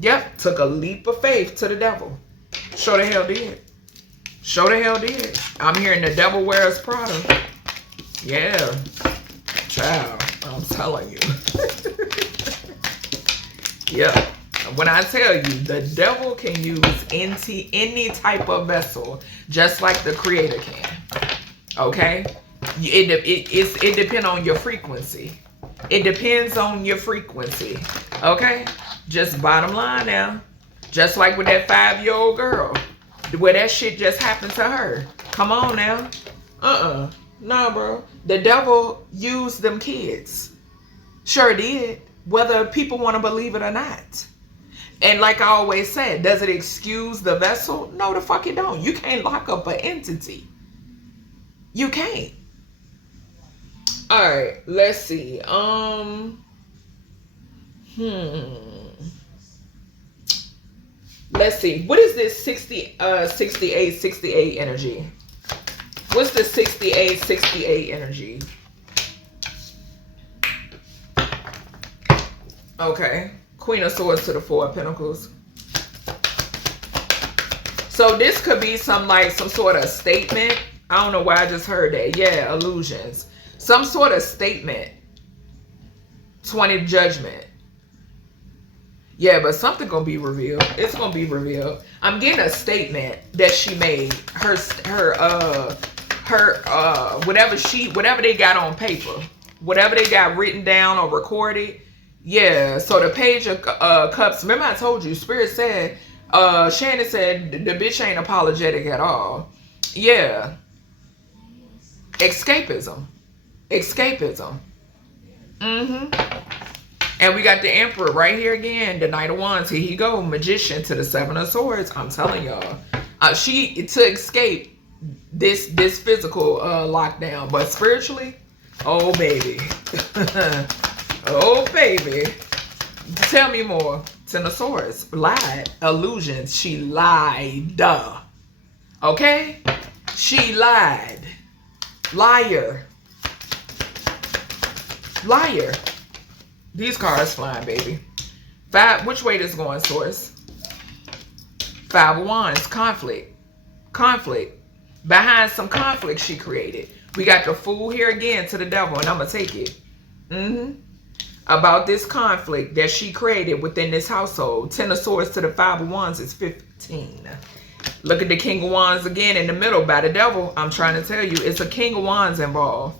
Yep, took a leap of faith to the devil. Sure the hell did. Sure the hell did. I'm hearing the devil wears Prada. Yeah. Child, I'm telling you. Yeah. When I tell you, the devil can use any type of vessel, just like the Creator can. Okay? It depends on your frequency. It depends on your frequency. Okay? Just bottom line now. Just like with that 5-year-old girl. Where that shit just happened to her. Come on now. Nah, bro. The devil used them kids. Sure did. Whether people want to believe it or not. And like I always said, does it excuse the vessel? No, the fuck it don't. You can't lock up an entity. You can't. Alright, let's see. Let's see. What is this 68 energy? What's the 68 energy? Okay. Queen of Swords to the 4 of Pentacles. So this could be some sort of statement. I don't know why I just heard that. Yeah, illusions. Some sort of statement. 20 judgment. Yeah, but something gonna be revealed. It's gonna be revealed. I'm getting a statement that she made. Her whatever they got on paper, whatever they got written down or recorded. Yeah. So the Page of Cups. Remember I told you, Spirit said, Shannon said the bitch ain't apologetic at all. Yeah. Escapism. And we got the Emperor right here again. The Knight of Wands. Here he go. Magician to the 7 of Swords. I'm telling y'all. To escape this physical lockdown. But spiritually, oh baby. Oh baby. Tell me more. 10 of Swords. Lied. Illusions. She lied. Okay? She lied. Liar. These cards flying, baby. 5. Which way this going, Source? 5 of Wands. Conflict. Behind some conflict she created. We got the Fool here again to the devil, and I'm gonna take it. About this conflict that she created within this household. 10 of Swords to the 5 of Wands is 15. Look at the King of Wands again in the middle by the devil. I'm trying to tell you, it's a King of Wands involved.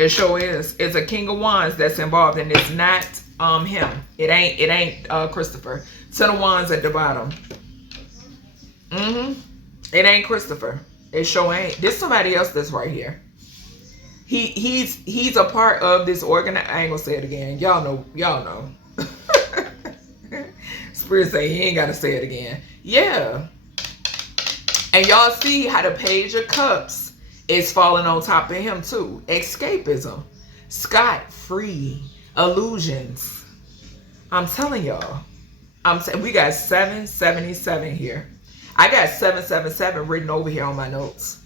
It sure is. It's a King of Wands that's involved, and it's not him. It ain't Christopher. Ten of Wands at the bottom. It ain't Christopher. It sure ain't. There's somebody else that's right here. He's a part of this I ain't gonna say it again. Y'all know. Spirit say he ain't gotta say it again. Yeah. And y'all see how the Page of Cups is falling on top of him too. Escapism. Scot-free. Illusions. I'm telling y'all. We got 777 here. I got 777 written over here on my notes.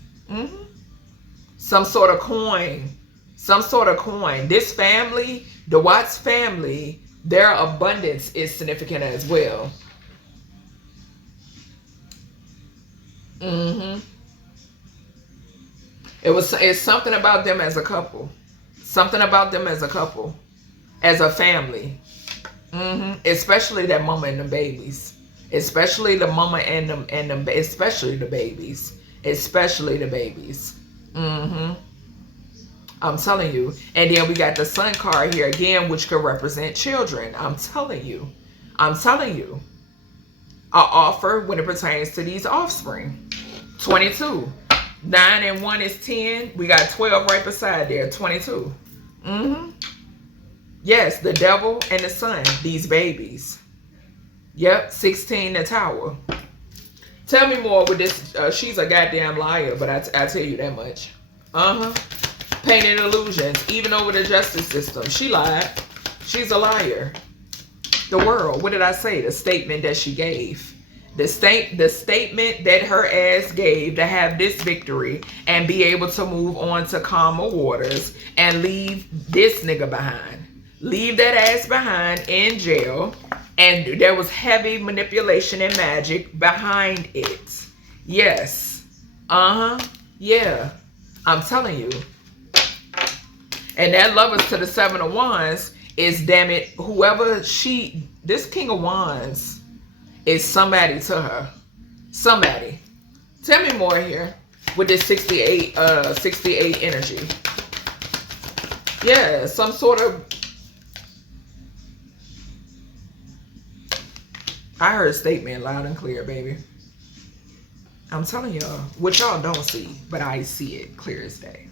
Some sort of coin. Some sort of coin. This family, the Watts family, their abundance is significant as well. It's something about them as a couple. Something about them as a couple. As a family. Especially that mama and the babies. Especially the mama and them, especially the babies. Especially the babies. I'm telling you. And then we got the Sun card here again, which could represent children. I'm telling you. I'm telling you. An offer when it pertains to these offspring. 22. 9 and 1 is 10. We got 12 right beside there. 22. Yes, the devil and the sun. These babies. Yep. 16, the Tower. Tell me more with this. She's a goddamn liar, but I tell you that much. Painted illusions. Even over the justice system. She lied. She's a liar. The world. What did I say? The statement that she gave. The statement that her ass gave to have this victory and be able to move on to calmer waters and leave this nigga behind. Leave that ass behind in jail. And there was heavy manipulation and magic behind it. Yes. Yeah. I'm telling you. And that Lovers to the 7 of Wands is, damn it, whoever this King of Wands is somebody to her. Somebody. Tell me more here with this 68 energy. Yeah, some sort of, I heard a statement loud and clear, baby. I'm telling y'all, what y'all don't see, but I see it clear as day.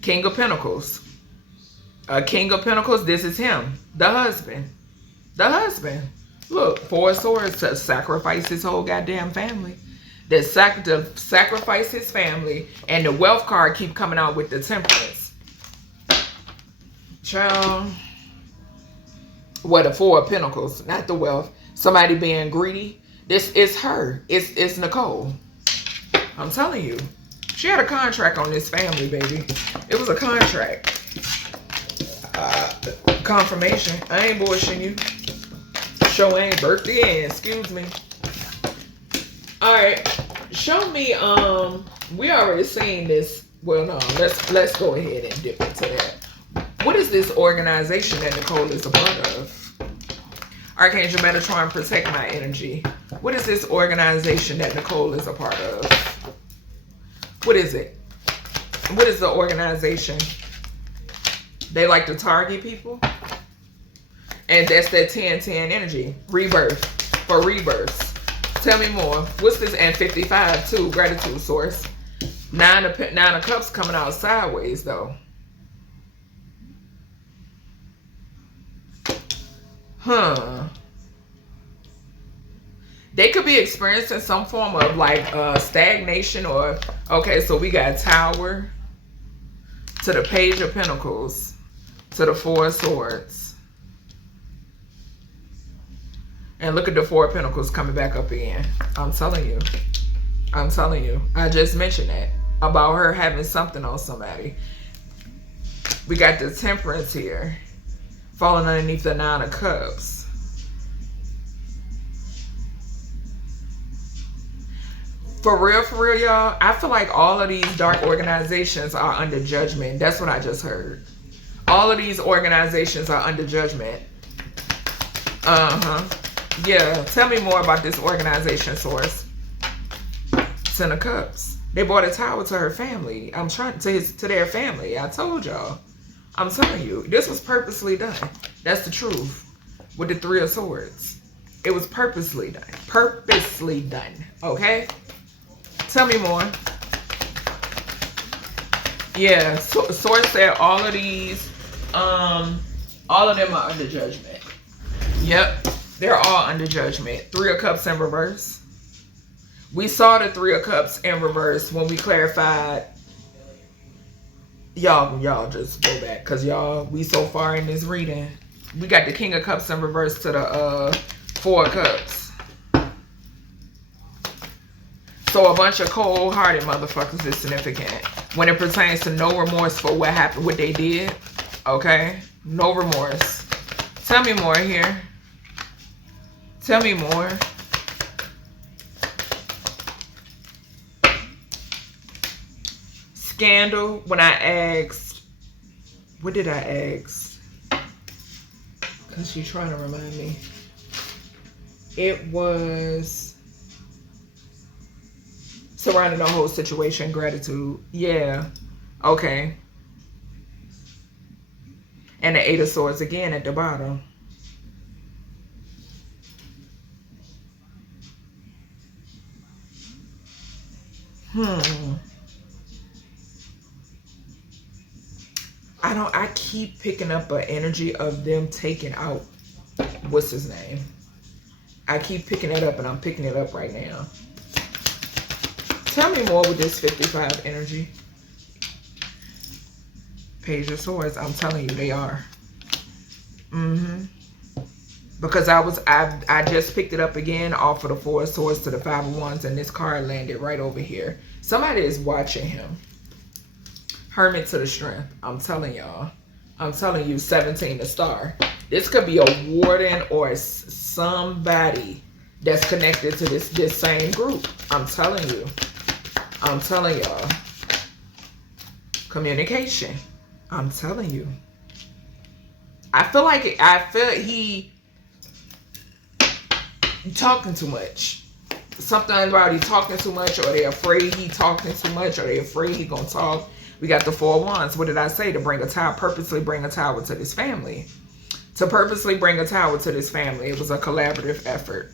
King of Pentacles. King of Pentacles, this is him. The husband. The husband. Look, 4 of Swords to sacrifice his whole goddamn family. To sacrifice his family. And the wealth card keep coming out with the Temperance. Child. What, the 4 of Pentacles, not the wealth. Somebody being greedy. This is her. It's Nichol. I'm telling you. She had a contract on this family, baby. It was a contract. Confirmation. I ain't bullshitting you. Show ain't birthday in. Excuse me. Alright. Show me, we already seen this. Well, no. Let's go ahead and dip into that. What is this organization that Nichol is a part of? Archangel Metatron, protect my energy. What is this organization that Nichol is a part of? What is it? What is the organization? They like to target people? And that's that 10-10 energy. Rebirth. For rebirths. Tell me more. What's this? And 55 too. Gratitude source. 9 of Cups coming out sideways though. They could be experiencing some form of like stagnation or, okay, so we got Tower to the Page of Pentacles to the 4 of Swords. And look at the 4 of Pentacles coming back up again. I'm telling you. I'm telling you. I just mentioned that about her having something on somebody. We got the Temperance here. Falling underneath the 9 of Cups. For real, y'all, I feel like all of these dark organizations are under judgment. That's what I just heard. All of these organizations are under judgment. Yeah, tell me more about this organization, source. 10 of Cups. They brought a tower to her family. I'm trying to their family. I told y'all. I'm telling you, this was purposely done. That's the truth. With the Three of Swords, it was purposely done. Purposely done. Okay. Tell me more. Yeah. Source said all of these, all of them are under judgment. Yep. They're all under judgment. Three of Cups in reverse. We saw the Three of Cups in reverse when we clarified. Y'all just go back, because y'all, we so far in this reading. We got the King of Cups in reverse to the Four of Cups. So a bunch of cold-hearted motherfuckers is significant when it pertains to no remorse for what happened, what they did. Okay? No remorse. Tell me more here. Tell me more. Scandal, when I asked, what did I ask? Because she's trying to remind me. It was surrounding the whole situation, gratitude. Yeah. Okay. And the Eight of Swords again at the bottom. I keep picking up an energy of them taking out, what's his name? I keep picking it up, and I'm picking it up right now. Tell me more with this 55 energy. Page of Swords, I'm telling you, they are. Because I just picked it up again off of the Four of Swords to the Five of Wands, and this card landed right over here. Somebody is watching him. Hermit to the Strength. I'm telling y'all. I'm telling you, 17 the Star. This could be a warden or somebody that's connected to this same group. I'm telling you. I'm telling y'all. Communication. I'm telling you. I feel he talking too much. Something about he talking too much, or they afraid he talking too much, or they afraid he gonna talk. We got the Four of Wands. What did I say? To bring a tower, purposely bring a tower to this family. To purposely bring a tower to this family. It was a collaborative effort.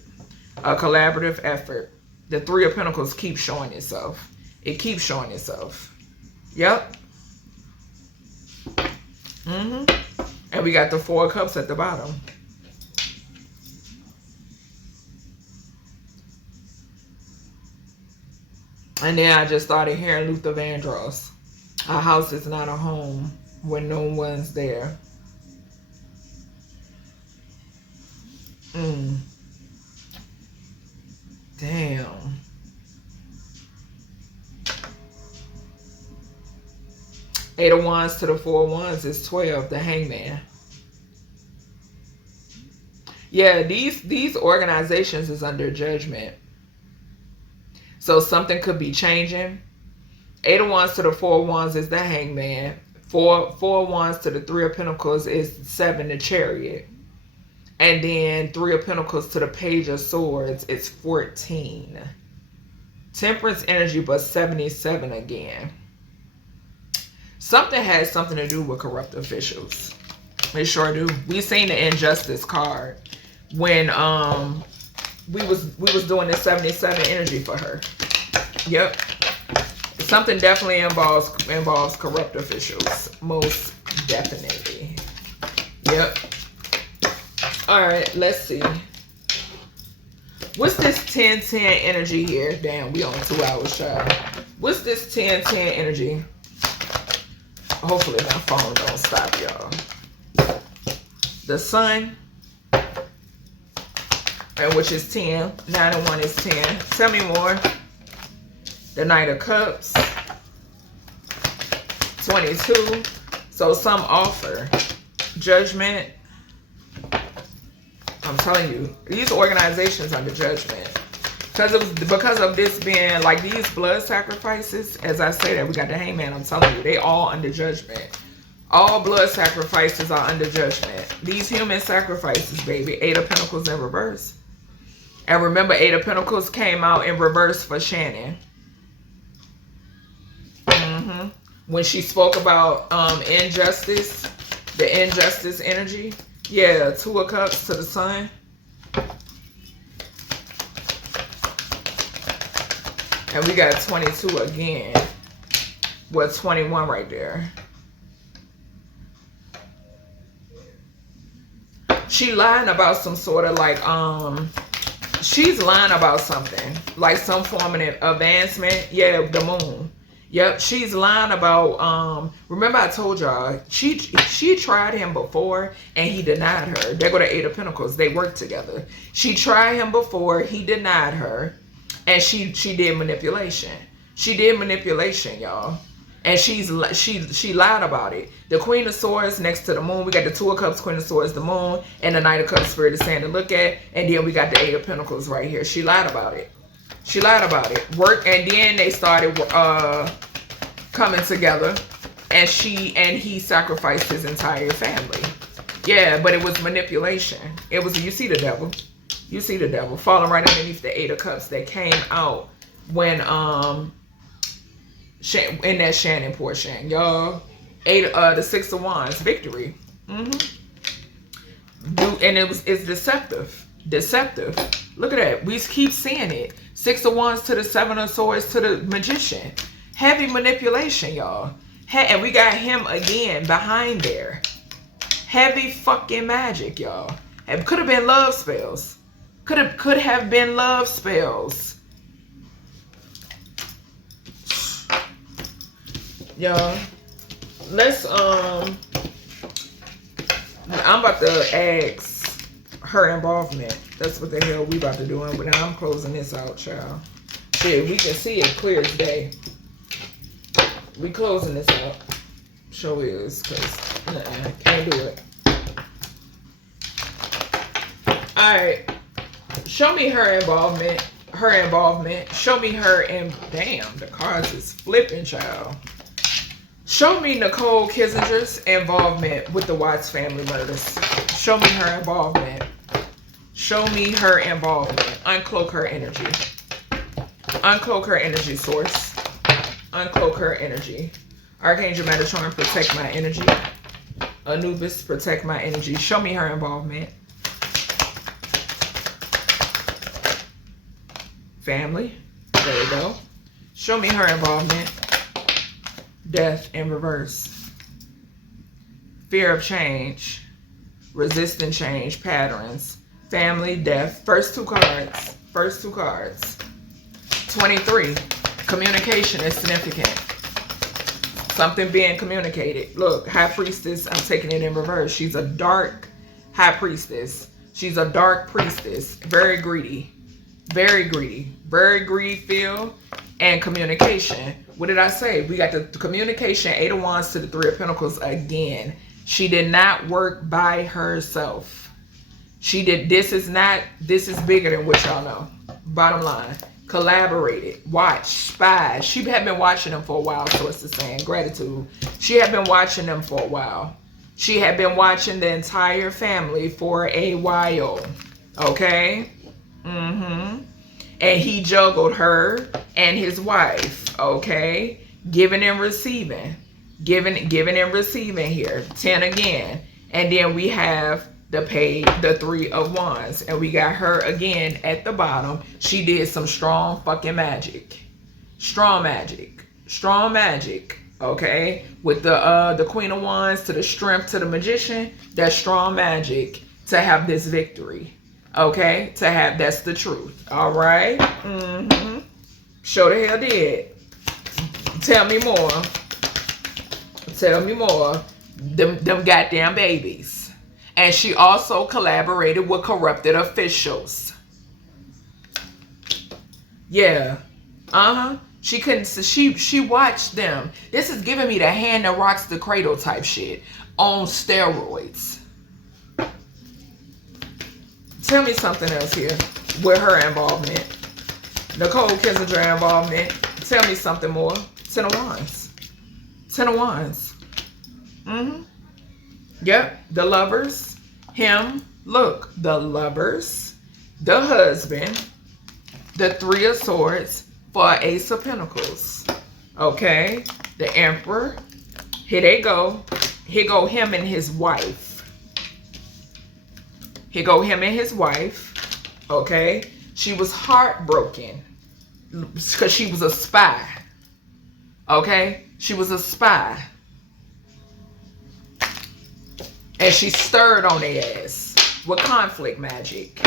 A collaborative effort. The Three of Pentacles keeps showing itself. It keeps showing itself. Yep. And we got the Four of Cups at the bottom. And then I just started hearing Luther Vandross. A house is not a home when no one's there. Damn. Eight of Wands to the Four of Wands is 12, the Hangman. Yeah, these organizations is under judgment. So something could be changing. Eight of Wands to the Four of Wands is the Hangman. Four of Wands to the Three of Pentacles is 7, the Chariot. And then Three of Pentacles to the Page of Swords is 14. Temperance energy, but 77 again. Something has something to do with corrupt officials. They sure do. We seen the Injustice card when we was doing this 77 energy for her. Yep. Something definitely involves corrupt officials. Most definitely. Yep. All right, let's see. What's this 10-10 energy here? Damn, we on 2 hours shy. What's this 10-10 energy? Hopefully my phone don't stop, y'all. The Sun, and which is 10. 9 and 1 is 10. Tell me more. The Knight of Cups, 22. So some offer. Judgment. I'm telling you, these organizations under judgment. Because of this being like these blood sacrifices, as I say that, we got the Hangman, I'm telling you, they all under judgment. All blood sacrifices are under judgment. These human sacrifices, baby. 8 of Pentacles in reverse. And remember, 8 of Pentacles came out in reverse for Shannon. When she spoke about injustice, the injustice energy. Yeah, 2 of Cups to the Sun. And we got 22 again. Well, 21 right there. She lying about some sort of like, she's lying about something. Like some form of advancement. Yeah, the moon. Yep, she's lying about, remember I told y'all, she tried him before and he denied her. They go to 8 of Pentacles. They work together. She tried him before, he denied her, and she did manipulation. She did manipulation, y'all. And she lied about it. The Queen of Swords next to the moon. We got the 2 of Cups, Queen of Swords, the moon, and the Knight of Cups, Spirit is saying to look at. And then we got the 8 of Pentacles right here. She lied about it. She lied about it. Work, and then they started coming together, and he sacrificed his entire family. Yeah, but it was manipulation. It was, you see the devil. You see the devil falling right underneath the 8 of Cups that came out when in that Shannon portion, y'all. The 6 of Wands, victory. And it's deceptive. Deceptive. Look at that. We keep seeing it. 6 of Wands to the 7 of Swords to the Magician. Heavy manipulation, y'all. And we got him again behind there. Heavy fucking magic, y'all. It could have been love spells. Could have been love spells. Y'all. Let's I'm about to ask her involvement. That's what the hell we about to do. But I'm closing this out, child. Shit, we can see it clear as day. We closing this out. Show is, because can't do it. Alright. Show me her involvement. Her involvement. Show me her damn, the cards is flipping, child. Show me Nicole Kissinger's involvement with the Watts family murders. Show me her involvement. Show me her involvement. Uncloak her energy. Uncloak her energy, source. Uncloak her energy. Archangel Metatron, protect my energy. Anubis, protect my energy. Show me her involvement. Family. There we go. Show me her involvement. Death in reverse. Fear of change. Resistant change. Patterns. Family, death. First 2 cards. First 2 cards. 23. Communication is significant. Something being communicated. Look, High Priestess. I'm taking it in reverse. She's a dark High Priestess. She's a dark priestess. Very greedy. Very greedy. Very greed-filled. And communication. What did I say? We got the communication, 8 of Wands to the 3 of Pentacles again. She did not work by herself. She did, this is bigger than what y'all know. Bottom line. Collaborated. Watch. Spy. She had been watching them for a while, so it's the saying. Gratitude. She had been watching them for a while. She had been watching the entire family for a while. Okay? And he juggled her and his wife, okay? Giving and receiving. Giving and receiving here. 10 again. And then we have the 3 of Wands. And we got her again at the bottom. She did some strong fucking magic. Strong magic. Strong magic. Okay? With the Queen of Wands to the Strength to the Magician. That's strong magic to have this victory. Okay, that's the truth. All right. Show the hell did. Tell me more. Tell me more. Them goddamn babies. And she also collaborated with corrupted officials. Yeah. She couldn't. She watched them. This is giving me the hand that rocks the cradle type shit on steroids. Tell me something else here with her involvement. Nicole Kissinger involvement. Tell me something more. 10 of Wands. 10 of Wands. Yep. The lovers. Him. Look. The lovers. The husband. The 3 of Swords for Ace of Pentacles. Okay. The Emperor. Here they go. Here go him and his wife. Here go him and his wife. Okay. She was heartbroken because she was a spy. Okay. She was a spy. And she stirred on their ass with conflict magic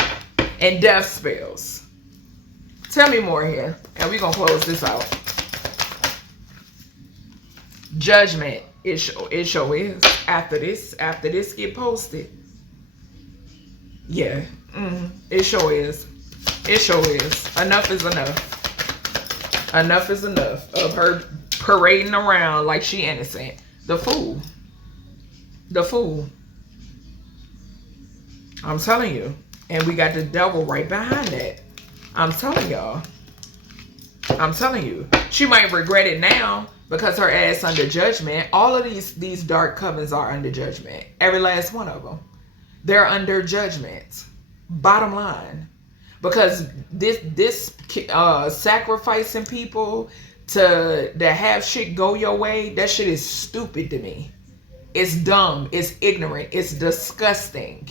and death spells. Tell me more here. And we're going to close this out. Judgment. It sure is. After this get posted. Yeah. It sure is. It sure is. Enough is enough. Enough is enough of her parading around like she innocent. The fool. The fool. I'm telling you. And we got the devil right behind that. I'm telling y'all. I'm telling you. She might regret it now because her ass under judgment. All of these dark covens are under judgment. Every last one of them. They're under judgment. Bottom line. Because this sacrificing people to have shit go your way, that shit is stupid to me. It's dumb. It's ignorant. It's disgusting.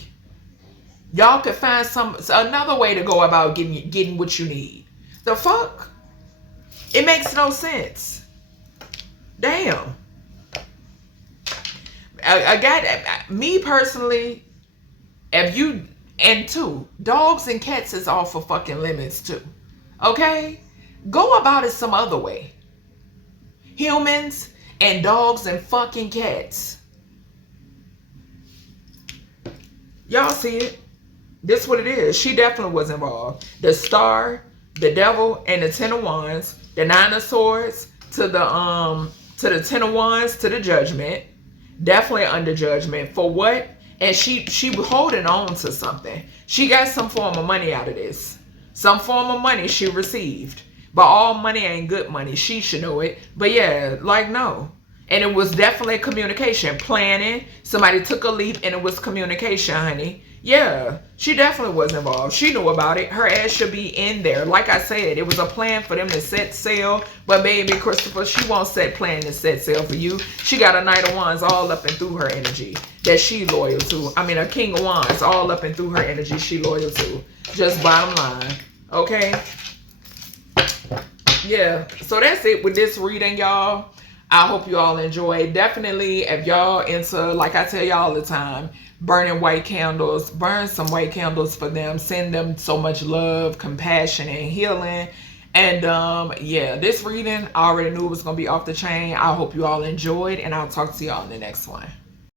Y'all could find another way to go about getting what you need. The fuck? It makes no sense. Damn. I got me personally. If you and two dogs and cats is off of fucking limits too. Okay, go about it some other way. Humans and dogs and fucking cats. Y'all see it? This what it is. She definitely was involved. The Star, the Devil, and the Ten of Wands, the Nine of Swords, to the Ten of Wands, to the Judgment. Definitely under judgment. For what? And she was holding on to something. She got some form of money out of this. Some form of money she received. But all money ain't good money. She should know it. But yeah, like no. And it was definitely communication. Planning. Somebody took a leap and it was communication, honey. Yeah, she definitely was involved. She knew about it. Her ass should be in there. Like I said, it was a plan for them to set sail. But baby, Christopher, she won't plan to set sail for you. She got a Knight of Wands all up and through her energy that she loyal to. I mean, a King of Wands all up and through her energy she loyal to. Just bottom line. Okay? Yeah, so that's it with this reading, y'all. I hope you all enjoy. Definitely, if y'all into, like I tell y'all all the time, burning white candles, burn some white candles for them. Send them so much love, compassion, and healing. And yeah, this reading, I already knew it was going to be off the chain. I hope you all enjoyed, and I'll talk to y'all in the next one.